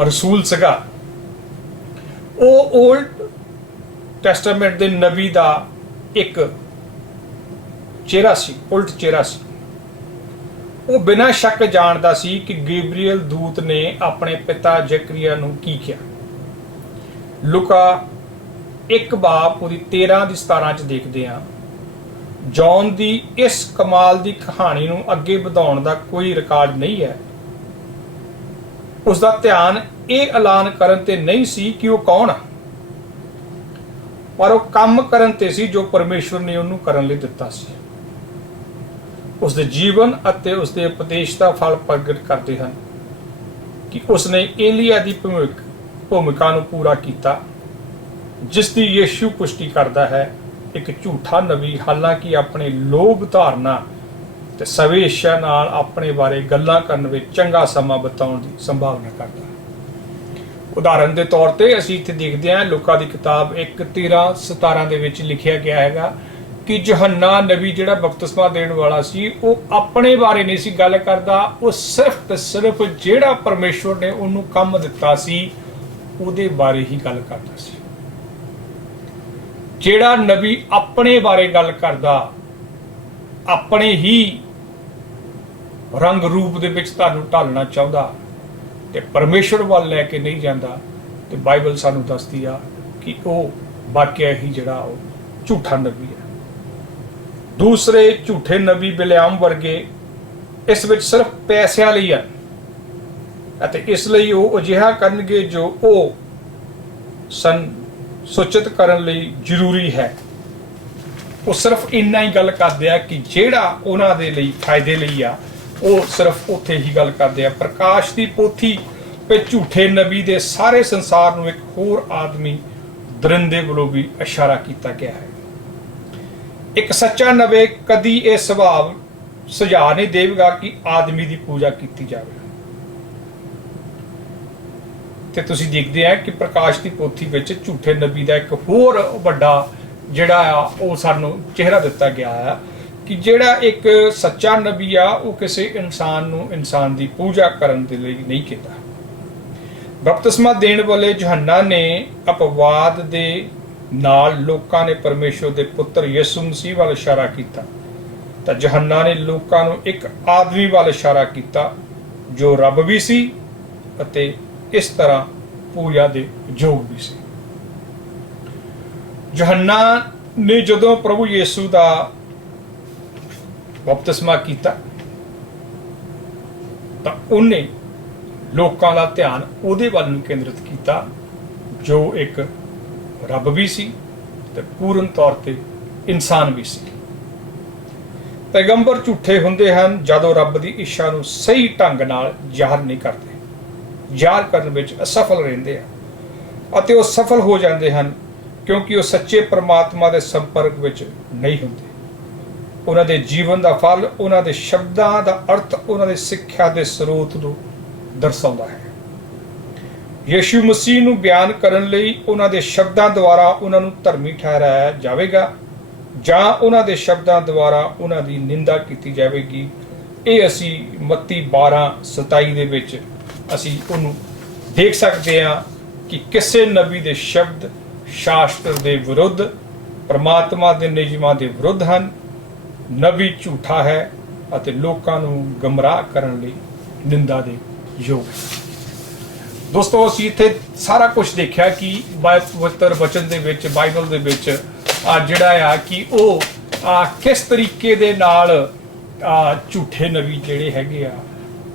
ਰਸੂਲ ਸੀਗਾ ਉਹ ਓਲਡ ਟੈਸਟਾਮੈਂਟ ਦੇ ਨਬੀ ਦਾ ਇੱਕ ਚਿਹਰਾ ਸੀ, ਉਲਟ ਚਿਹਰਾ ਸੀ। ਉਹ ਬਿਨਾਂ ਸ਼ੱਕ ਜਾਣਦਾ ਸੀ ਕਿ ਗੈਬਰੀਅਲ ਦੂਤ ਨੇ ਆਪਣੇ ਪਿਤਾ ਜ਼ਕਰੀਆ ਨੂੰ ਕੀ ਕਿਹਾ। ਲੂਕਾ 1 ਬਾਬ ਉਹਦੀ 13 ਦੀ 17 ਚ ਦੇਖਦੇ ਹਾਂ, ਜੌਨ ਦੀ ਇਸ ਕਮਾਲ ਦੀ ਕਹਾਣੀ ਨੂੰ ਅੱਗੇ ਵਧਾਉਣ ਦਾ ਕੋਈ ਰਿਕਾਰਡ ਨਹੀਂ ਹੈ। ਉਸ ਦਾ ਧਿਆਨ ਇਹ ਐਲਾਨ ਕਰਨ ਤੇ ਨਹੀਂ ਸੀ ਕਿ ਉਹ ਕੌਣ ਆ, ਪਰ ਉਹ ਕੰਮ ਕਰਨ ਤੇ ਸੀ ਜੋ ਪਰਮੇਸ਼ਵਰ ਨੇ ਉਹਨੂੰ ਕਰਨ ਲਈ ਦਿੱਤਾ ਸੀ। ਉਸ ਦੇ ਜੀਵਨ ਅਤੇ ਉਸ ਦੇ ਉਪਦੇਸ਼ ਦਾ ਫਲ ਪ੍ਰਗਟ ਕਰਦੇ ਹਨ ਕਿ ਉਸਨੇ ਏਲੀਆ ਦੀ ਭੂਮਿਕਾ ਨੂੰ ਪੂਰਾ ਕੀਤਾ, ਜਿਸ ਦੀ ਯਿਸੂ ਪੁਸ਼ਟੀ ਕਰਦਾ ਹੈ। ਇੱਕ ਝੂਠਾ ਨਬੀ ਹਾਲਾਂਕਿ ਆਪਣੇ ਲੋਭ ਧਾਰਨਾ ਤੇ ਸਵੇਸ਼ਾ ਨਾਲ ਆਪਣੇ ਬਾਰੇ ਗੱਲਾਂ ਕਰਨ ਵਿੱਚ ਚੰਗਾ ਸਮਾਂ ਬਿਤਾਉਣ ਦੀ ਸੰਭਾਵਨਾ ਕਰਦਾ ਹੈ। ਉਦਾਹਰਨ ਦੇ ਤੌਰ ਤੇ ਅਸੀਂ ਇੱਥੇ ਦੇਖਦੇ ਹਾਂ ਲੂਕਾ ਦੀ ਕਿਤਾਬ 1:13-17 ਦੇ ਵਿੱਚ ਲਿਖਿਆ ਗਿਆ ਹੈਗਾ ਕਿ ਯਹੋਨਾ ਨਬੀ ਜਿਹੜਾ ਬਪਤਿਸਮਾ ਦੇਣ ਵਾਲਾ ਸੀ ਉਹ ਆਪਣੇ ਬਾਰੇ ਨਹੀਂ ਸੀ ਗੱਲ ਕਰਦਾ, ਉਹ ਸਿਰਫ ਤੇ ਸਿਰਫ ਜਿਹੜਾ ਪਰਮੇਸ਼ਵਰ ਨੇ ਉਹਨੂੰ ਕੰਮ ਦਿੱਤਾ ਸੀ ਉਹਦੇ ਬਾਰੇ ਹੀ ਗੱਲ ਕਰਦਾ ਸੀ। ਜਿਹੜਾ ਨਬੀ ਆਪਣੇ ਬਾਰੇ ਗੱਲ ਕਰਦਾ, ਆਪਣੇ ਹੀ ਰੰਗ ਰੂਪ ਦੇ ਵਿੱਚ ਤੁਹਾਨੂੰ ਢਾਲਣਾ ਚਾਹੁੰਦਾ ਤੇ ਪਰਮੇਸ਼ਵਰ ਵੱਲ ਲੈ ਕੇ ਨਹੀਂ ਜਾਂਦਾ, ਤੇ ਬਾਈਬਲ ਸਾਨੂੰ ਦੱਸਦੀ ਆ ਕਿ ਉਹ ਵਾਕਿਆ ਹੀ ਜਿਹੜਾ ਉਹ ਝੂਠਾ ਨਬੀ ਹੈ। ਦੂਸਰੇ ਝੂਠੇ ਨਬੀ ਬਿਲਿਆਮ ਵਰਗੇ ਇਸ ਵਿੱਚ ਸਿਰਫ ਪੈਸਿਆਂ ਲਈ ਹਨ ਅਤੇ ਇਸ ਲਈ ਉਹ ਅਜਿਹਾ ਕਰਨਗੇ ਜੋ ਉਹ ਸੂਚਿਤ ਕਰਨ ਲਈ ਜ਼ਰੂਰੀ ਹੈ। ਉਹ ਸਿਰਫ ਇੰਨਾ ਹੀ ਗੱਲ ਕਰਦੇ ਆ ਕਿ ਜਿਹੜਾ ਉਹਨਾਂ ਦੇ ਲਈ ਫਾਇਦੇ ਲਈ ਆ, ਉਹ ਸਿਰਫ ਉੱਥੇ ਹੀ ਗੱਲ ਕਰਦੇ ਆ। ਪ੍ਰਕਾਸ਼ ਦੀ ਪੋਥੀ ਵਿੱਚ ਝੂਠੇ ਨਬੀ ਦੇ ਸਾਰੇ ਸੰਸਾਰ ਨੂੰ ਇੱਕ ਹੋਰ ਆਦਮੀ ਦਰਿੰਦੇ ਵੱਲੋਂ ਵੀ ਇਸ਼ਾਰਾ ਕੀਤਾ ਗਿਆ ਹੈ। ਇੱਕ ਸੱਚਾ ਨਬੀ ਕਦੀ ਇਹ ਸੁਝਾਅ ਨਹੀਂ ਦੇਵੇਗਾ ਕਿ ਆਦਮੀ ਦੀ ਪੂਜਾ ਕੀਤੀ ਜਾਵੇ। ਤੇ ਤੁਸੀਂ ਦੇਖਦੇ ਆ ਕਿ ਪ੍ਰਕਾਸ਼ ਦੀ ਪੋਥੀ ਵਿੱਚ ਝੂਠੇ ਨਬੀ ਦਾ ਇੱਕ ਹੋਰ ਵੱਡਾ ਜਿਹੜਾ ਆ ਉਹ ਸਾਨੂੰ ਚਿਹਰਾ ਦਿੱਤਾ ਗਿਆ ਆ ਕਿ ਜਿਹੜਾ ਇੱਕ ਸੱਚਾ ਨਬੀ ਆ ਉਹ ਕਿਸੇ ਇਨਸਾਨ ਨੂੰ ਇਨਸਾਨ ਦੀ ਪੂਜਾ ਕਰਨ ਦੇ ਲਈ ਨਹੀਂ ਕੀਤਾ। ਬਪਤਿਸਮਾ ਦੇਣ ਵਾਲੇ ਯਹੋਨਾ ਨੇ ਅਪਵਾਦ ਦੇ ਨਾਲ ਲੋਕਾਂ ਨੇ ਪਰਮੇਸ਼ਵਰ ਦੇ ਪੁੱਤਰ ਯਿਸੂ ਮਸੀਹ ਵੱਲ ਇਸ਼ਾਰਾ ਕੀਤਾ, ਤਾਂ ਯਹੋਨਾ ਨੇ ਲੋਕਾਂ ਨੂੰ ਇੱਕ ਆਦਮੀ ਵੱਲ ਇਸ਼ਾਰਾ ਕੀਤਾ ਜੋ ਰੱਬ ਵੀ ਸੀ ਅਤੇ ਇਸ ਤਰ੍ਹਾਂ ਪੂਜਾ ਦੇ ਯੋਗ ਵੀ ਸੀ। ਯਹੋਨਾ ਨੇ ਜਦੋਂ ਪ੍ਰਭੂ ਯਿਸੂ ਦਾ ਬਪਤਿਸਮਾ ਕੀਤਾ ਤਾਂ ਉਹਨੇ ਲੋਕਾਂ ਦਾ ਧਿਆਨ ਉਹਦੇ ਵੱਲ ਨੂੰ ਕੇਂਦਰਿਤ ਕੀਤਾ ਜੋ ਇੱਕ ਰੱਬ ਵੀ ਸੀ ਤੇ ਪੂਰਨ ਤੌਰ ਤੇ ਇਨਸਾਨ ਵੀ ਸੀ। ਪੈਗੰਬਰ ਝੂਠੇ ਹੁੰਦੇ ਹਨ ਜਦੋਂ ਰੱਬ ਦੀ ਇੱਛਾ ਨੂੰ ਸਹੀ ਢੰਗ ਨਾਲ ਜ਼ਾਹਰ ਨਹੀਂ ਕਰਦੇ, ਜ਼ਾਹਰ ਕਰਨ ਵਿੱਚ ਅਸਫਲ ਰਹਿੰਦੇ ਆ ਅਤੇ ਉਹ ਸਫਲ ਹੋ ਜਾਂਦੇ ਹਨ ਕਿਉਂਕਿ ਉਹ ਸੱਚੇ ਪਰਮਾਤਮਾ ਦੇ ਸੰਪਰਕ ਵਿੱਚ ਨਹੀਂ ਹੁੰਦੇ। ਉਹਨਾਂ ਦੇ ਜੀਵਨ ਦਾ ਫਲ ਉਹਨਾਂ ਦੇ ਸ਼ਬਦਾਂ ਦਾ ਅਰਥ ਉਹਨਾਂ ਦੇ ਸਿੱਖਿਆ ਦੇ ਸਰੋਤ ਨੂੰ ਦਰਸਾਉਂਦਾ ਹੈ। ਯਿਸੂ ਮਸੀਹ ਨੂੰ ਬਿਆਨ ਕਰਨ ਲਈ ਉਹਨਾਂ ਦੇ ਸ਼ਬਦਾਂ ਦੁਆਰਾ ਉਹਨਾਂ ਨੂੰ ਧਰਮੀ ਠਹਿਰਾਇਆ ਜਾਵੇਗਾ ਜਾਂ ਉਹਨਾਂ ਦੇ ਸ਼ਬਦਾਂ ਦੁਆਰਾ ਉਹਨਾਂ ਦੀ ਨਿੰਦਾ ਕੀਤੀ ਜਾਵੇਗੀ। ਇਹ ਅਸੀਂ ਮੱਤੀ 12:27 ਦੇ ਵਿੱਚ ਅਸੀਂ ਉਹਨੂੰ ਦੇਖ ਸਕਦੇ ਹਾਂ ਕਿ ਕਿਸੇ ਨਬੀ ਦੇ ਸ਼ਬਦ ਸ਼ਾਸਤਰ ਦੇ ਵਿਰੁੱਧ, ਪਰਮਾਤਮਾ ਦੇ ਨਿਯਮਾਂ ਦੇ ਵਿਰੁੱਧ ਹਨ। ਨਬੀ ਝੂਠਾ ਹੈ ਅਤੇ ਲੋਕਾਂ ਨੂੰ ਗਮਰਾਹ ਕਰਨ ਲਈ ਨਿੰਦਾ ਦੇ ਯੋਗ ਹੈ। ਦੋਸਤੋ, ਅਸੀਂ ਇੱਥੇ ਸਾਰਾ ਕੁਝ ਦੇਖਿਆ ਕਿ ਪਵਿੱਤਰ ਵਚਨ ਦੇ ਵਿੱਚ, ਬਾਈਬਲ ਦੇ ਵਿੱਚ ਜਿਹੜਾ ਆ ਕਿ ਉਹ ਕਿਸ ਤਰੀਕੇ ਦੇ ਨਾਲ ਝੂਠੇ ਨਬੀ ਜਿਹੜੇ ਹੈਗੇ ਆ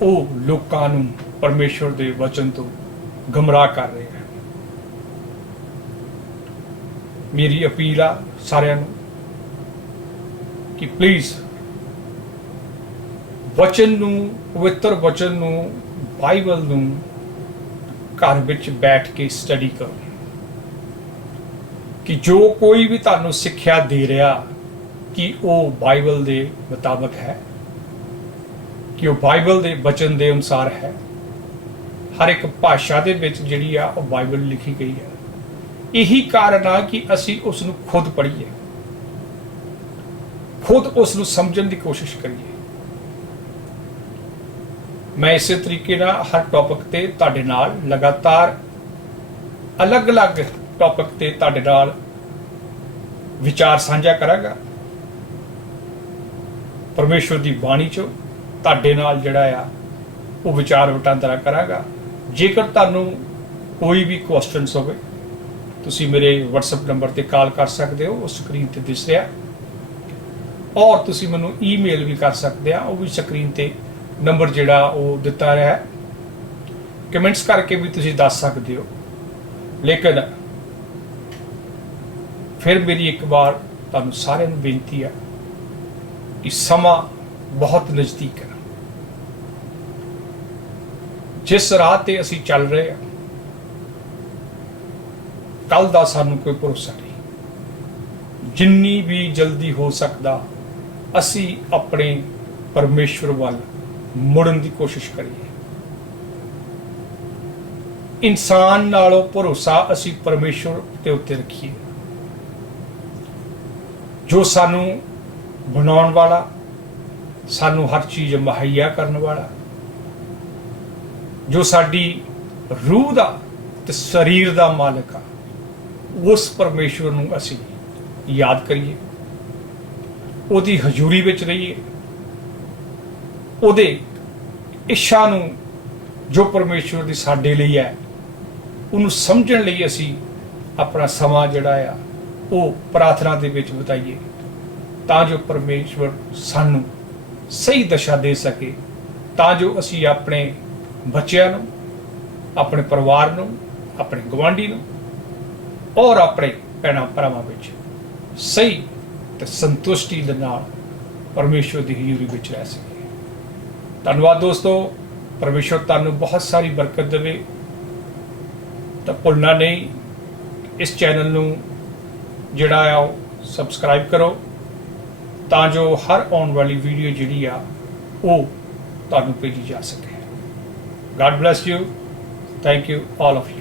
ਉਹ ਲੋਕਾਂ ਨੂੰ ਪਰਮੇਸ਼ਵਰ ਦੇ ਵਚਨ ਤੋਂ ਗਮਰਾਹ ਕਰ ਰਹੇ ਆ। ਮੇਰੀ ਅਪੀਲ ਆ ਸਾਰਿਆਂ ਨੂੰ ਕਿ ਪਲੀਜ਼ ਵਚਨ ਨੂੰ, ਪਵਿੱਤਰ ਵਚਨ ਨੂੰ, ਬਾਈਬਲ ਨੂੰ ਘਰ ਵਿੱਚ ਬੈਠ ਕੇ ਸਟੱਡੀ ਕਰੋ ਕਿ ਜੋ ਕੋਈ ਵੀ ਤੁਹਾਨੂੰ ਸਿੱਖਿਆ ਦੇ ਰਿਹਾ ਕਿ ਉਹ ਬਾਈਬਲ ਦੇ ਮੁਤਾਬਕ ਹੈ, ਕਿ ਉਹ ਬਾਈਬਲ ਦੇ ਵਚਨ ਦੇ ਅਨੁਸਾਰ ਹੈ। ਹਰ ਇੱਕ ਭਾਸ਼ਾ ਦੇ ਵਿੱਚ ਜਿਹੜੀ ਆ ਉਹ ਬਾਈਬਲ ਲਿਖੀ ਗਈ ਹੈ। ਇਹੀ ਕਾਰਨ ਆ ਕਿ ਅਸੀਂ ਉਸ ਨੂੰ ਖੁਦ ਪੜ੍ਹੀਏ, ਖੁਦ ਉਸ ਨੂੰ ਸਮਝਣ ਦੀ ਕੋਸ਼ਿਸ਼ ਕਰੀਏ। ਮੈਂ ਇਸੇ ਤਰੀਕੇ ਨਾਲ ਹਰ ਟੌਪਿਕ ਤੇ ਤੁਹਾਡੇ ਨਾਲ ਲਗਾਤਾਰ ਅਲੱਗ-ਅਲੱਗ ਟੌਪਿਕ ਤੇ ਤੁਹਾਡੇ ਨਾਲ ਵਿਚਾਰ ਸਾਂਝਾ ਕਰਾਂਗਾ। ਪਰਮੇਸ਼ਵਰ ਦੀ ਬਾਣੀ ਚੋਂ ਤੁਹਾਡੇ ਨਾਲ ਜਿਹੜਾ ਆ ਉਹ ਵਿਚਾਰ ਵਟਾਂਦਰਾ ਕਰਾਂਗਾ। ਜੇਕਰ ਤੁਹਾਨੂੰ ਕੋਈ ਵੀ ਕੁਐਸਚਨਸ ਹੋਵੇ ਤੁਸੀਂ ਮੇਰੇ WhatsApp ਨੰਬਰ ਤੇ ਕਾਲ ਕਰ ਸਕਦੇ ਹੋ, ਉਹ ਸਕਰੀਨ ਤੇ ਦਿਸ ਰਿਹਾ, ਔਰ ਤੁਸੀਂ ਮੈਨੂੰ ਈਮੇਲ ਵੀ ਕਰ ਸਕਦੇ ਆ, ਉਹ ਵੀ ਸਕਰੀਨ ਤੇ ਨੰਬਰ ਜਿਹੜਾ ਉਹ ਦਿੱਤਾ ਰਿਹਾ ਹੈ। ਕਮੈਂਟਸ ਕਰਕੇ ਵੀ ਤੁਸੀਂ ਦੱਸ ਸਕਦੇ ਹੋ। ਲੇਕਿਨ ਫਿਰ ਮੇਰੀ ਇੱਕ ਵਾਰ ਤੁਹਾਨੂੰ ਸਾਰਿਆਂ ਨੂੰ ਬੇਨਤੀ ਹੈ ਕਿ ਸਮਾਂ ਬਹੁਤ ਨਜ਼ਦੀਕ ਹੈ। ਜਿਸ ਰਾਹ ਤੇ ਅਸੀਂ ਚੱਲ ਰਹੇ ਹਾਂ, ਕੱਲ ਦਾ ਸਾਨੂੰ ਕੋਈ ਭਰੋਸਾ ਨਹੀਂ। ਜਿੰਨੀ ਵੀ ਜਲਦੀ ਹੋ ਸਕਦਾ ਅਸੀਂ ਆਪਣੇ ਪਰਮੇਸ਼ਵਰ ਵੱਲ ਮੁੜਨ ਦੀ ਕੋਸ਼ਿਸ਼ ਕਰੀਏ। ਇਨਸਾਨ ਨਾਲੋਂ ਭਰੋਸਾ ਅਸੀਂ ਪਰਮੇਸ਼ਵਰ ਦੇ ਉੱਤੇ ਰੱਖੀਏ, ਜੋ ਸਾਨੂੰ ਬਣਾਉਣ ਵਾਲਾ, ਸਾਨੂੰ ਹਰ ਚੀਜ਼ ਮੁਹੱਈਆ ਕਰਨ ਵਾਲਾ, ਜੋ ਸਾਡੀ ਰੂਹ ਦਾ ਤੇ ਸਰੀਰ ਦਾ ਮਾਲਕ ਆ, ਉਸ ਪਰਮੇਸ਼ਵਰ ਨੂੰ ਅਸੀਂ ਯਾਦ ਕਰੀਏ, ਉਹਦੀ ਹਜ਼ੂਰੀ ਵਿੱਚ ਰਹੀਏ, ਉਹਦੇ ਇੱਛਾ ਨੂੰ ਜੋ ਪਰਮੇਸ਼ਵਰ ਦੀ ਸਾਡੇ ਲਈ ਹੈ ਉਹਨੂੰ ਸਮਝਣ ਲਈ ਅਸੀਂ ਆਪਣਾ ਸਮਾਂ ਜਿਹੜਾ ਆ ਉਹ ਪ੍ਰਾਰਥਨਾ ਦੇ ਵਿੱਚ ਬਿਤਾਈਏ, ਤਾਂ ਜੋ ਪਰਮੇਸ਼ਵਰ ਸਾਨੂੰ ਸਹੀ ਦਿਸ਼ਾ ਦੇ ਸਕੇ, ਤਾਂ ਜੋ ਅਸੀਂ ਆਪਣੇ ਬੱਚਿਆਂ ਨੂੰ, ਆਪਣੇ ਪਰਿਵਾਰ ਨੂੰ, ਆਪਣੇ ਗੁਆਂਢੀ ਨੂੰ ਔਰ ਆਪਣੇ ਭੈਣਾਂ ਭਰਾਵਾਂ ਵਿੱਚ ਸਹੀ ਤੇ ਸੰਤੁਸ਼ਟੀ ਦੇ ਨਾਲ ਪਰਮੇਸ਼ਵਰ ਦੀ ਹਜ਼ੂਰੀ ਵਿੱਚ ਰਹਿ ਸਕੇ। ਧੰਨਵਾਦ ਦੋਸਤੋ। ਪਰਮੇਸ਼ਵਰ ਤੁਹਾਨੂੰ ਬਹੁਤ ਸਾਰੀ ਬਰਕਤ ਦੇਵੇ। ਤਾਂ ਭੁੱਲਣਾ ਨਹੀਂ, ਇਸ ਚੈਨਲ ਨੂੰ ਜਿਹੜਾ ਆ ਉਹ ਸਬਸਕ੍ਰਾਈਬ ਕਰੋ, ਤਾਂ ਜੋ ਹਰ ਆਉਣ ਵਾਲੀ ਵੀਡੀਓ ਜਿਹੜੀ ਆ ਉਹ ਤੁਹਾਨੂੰ ਭੇਜੀ ਜਾ ਸਕੇ। God bless you. Thank you, all of you.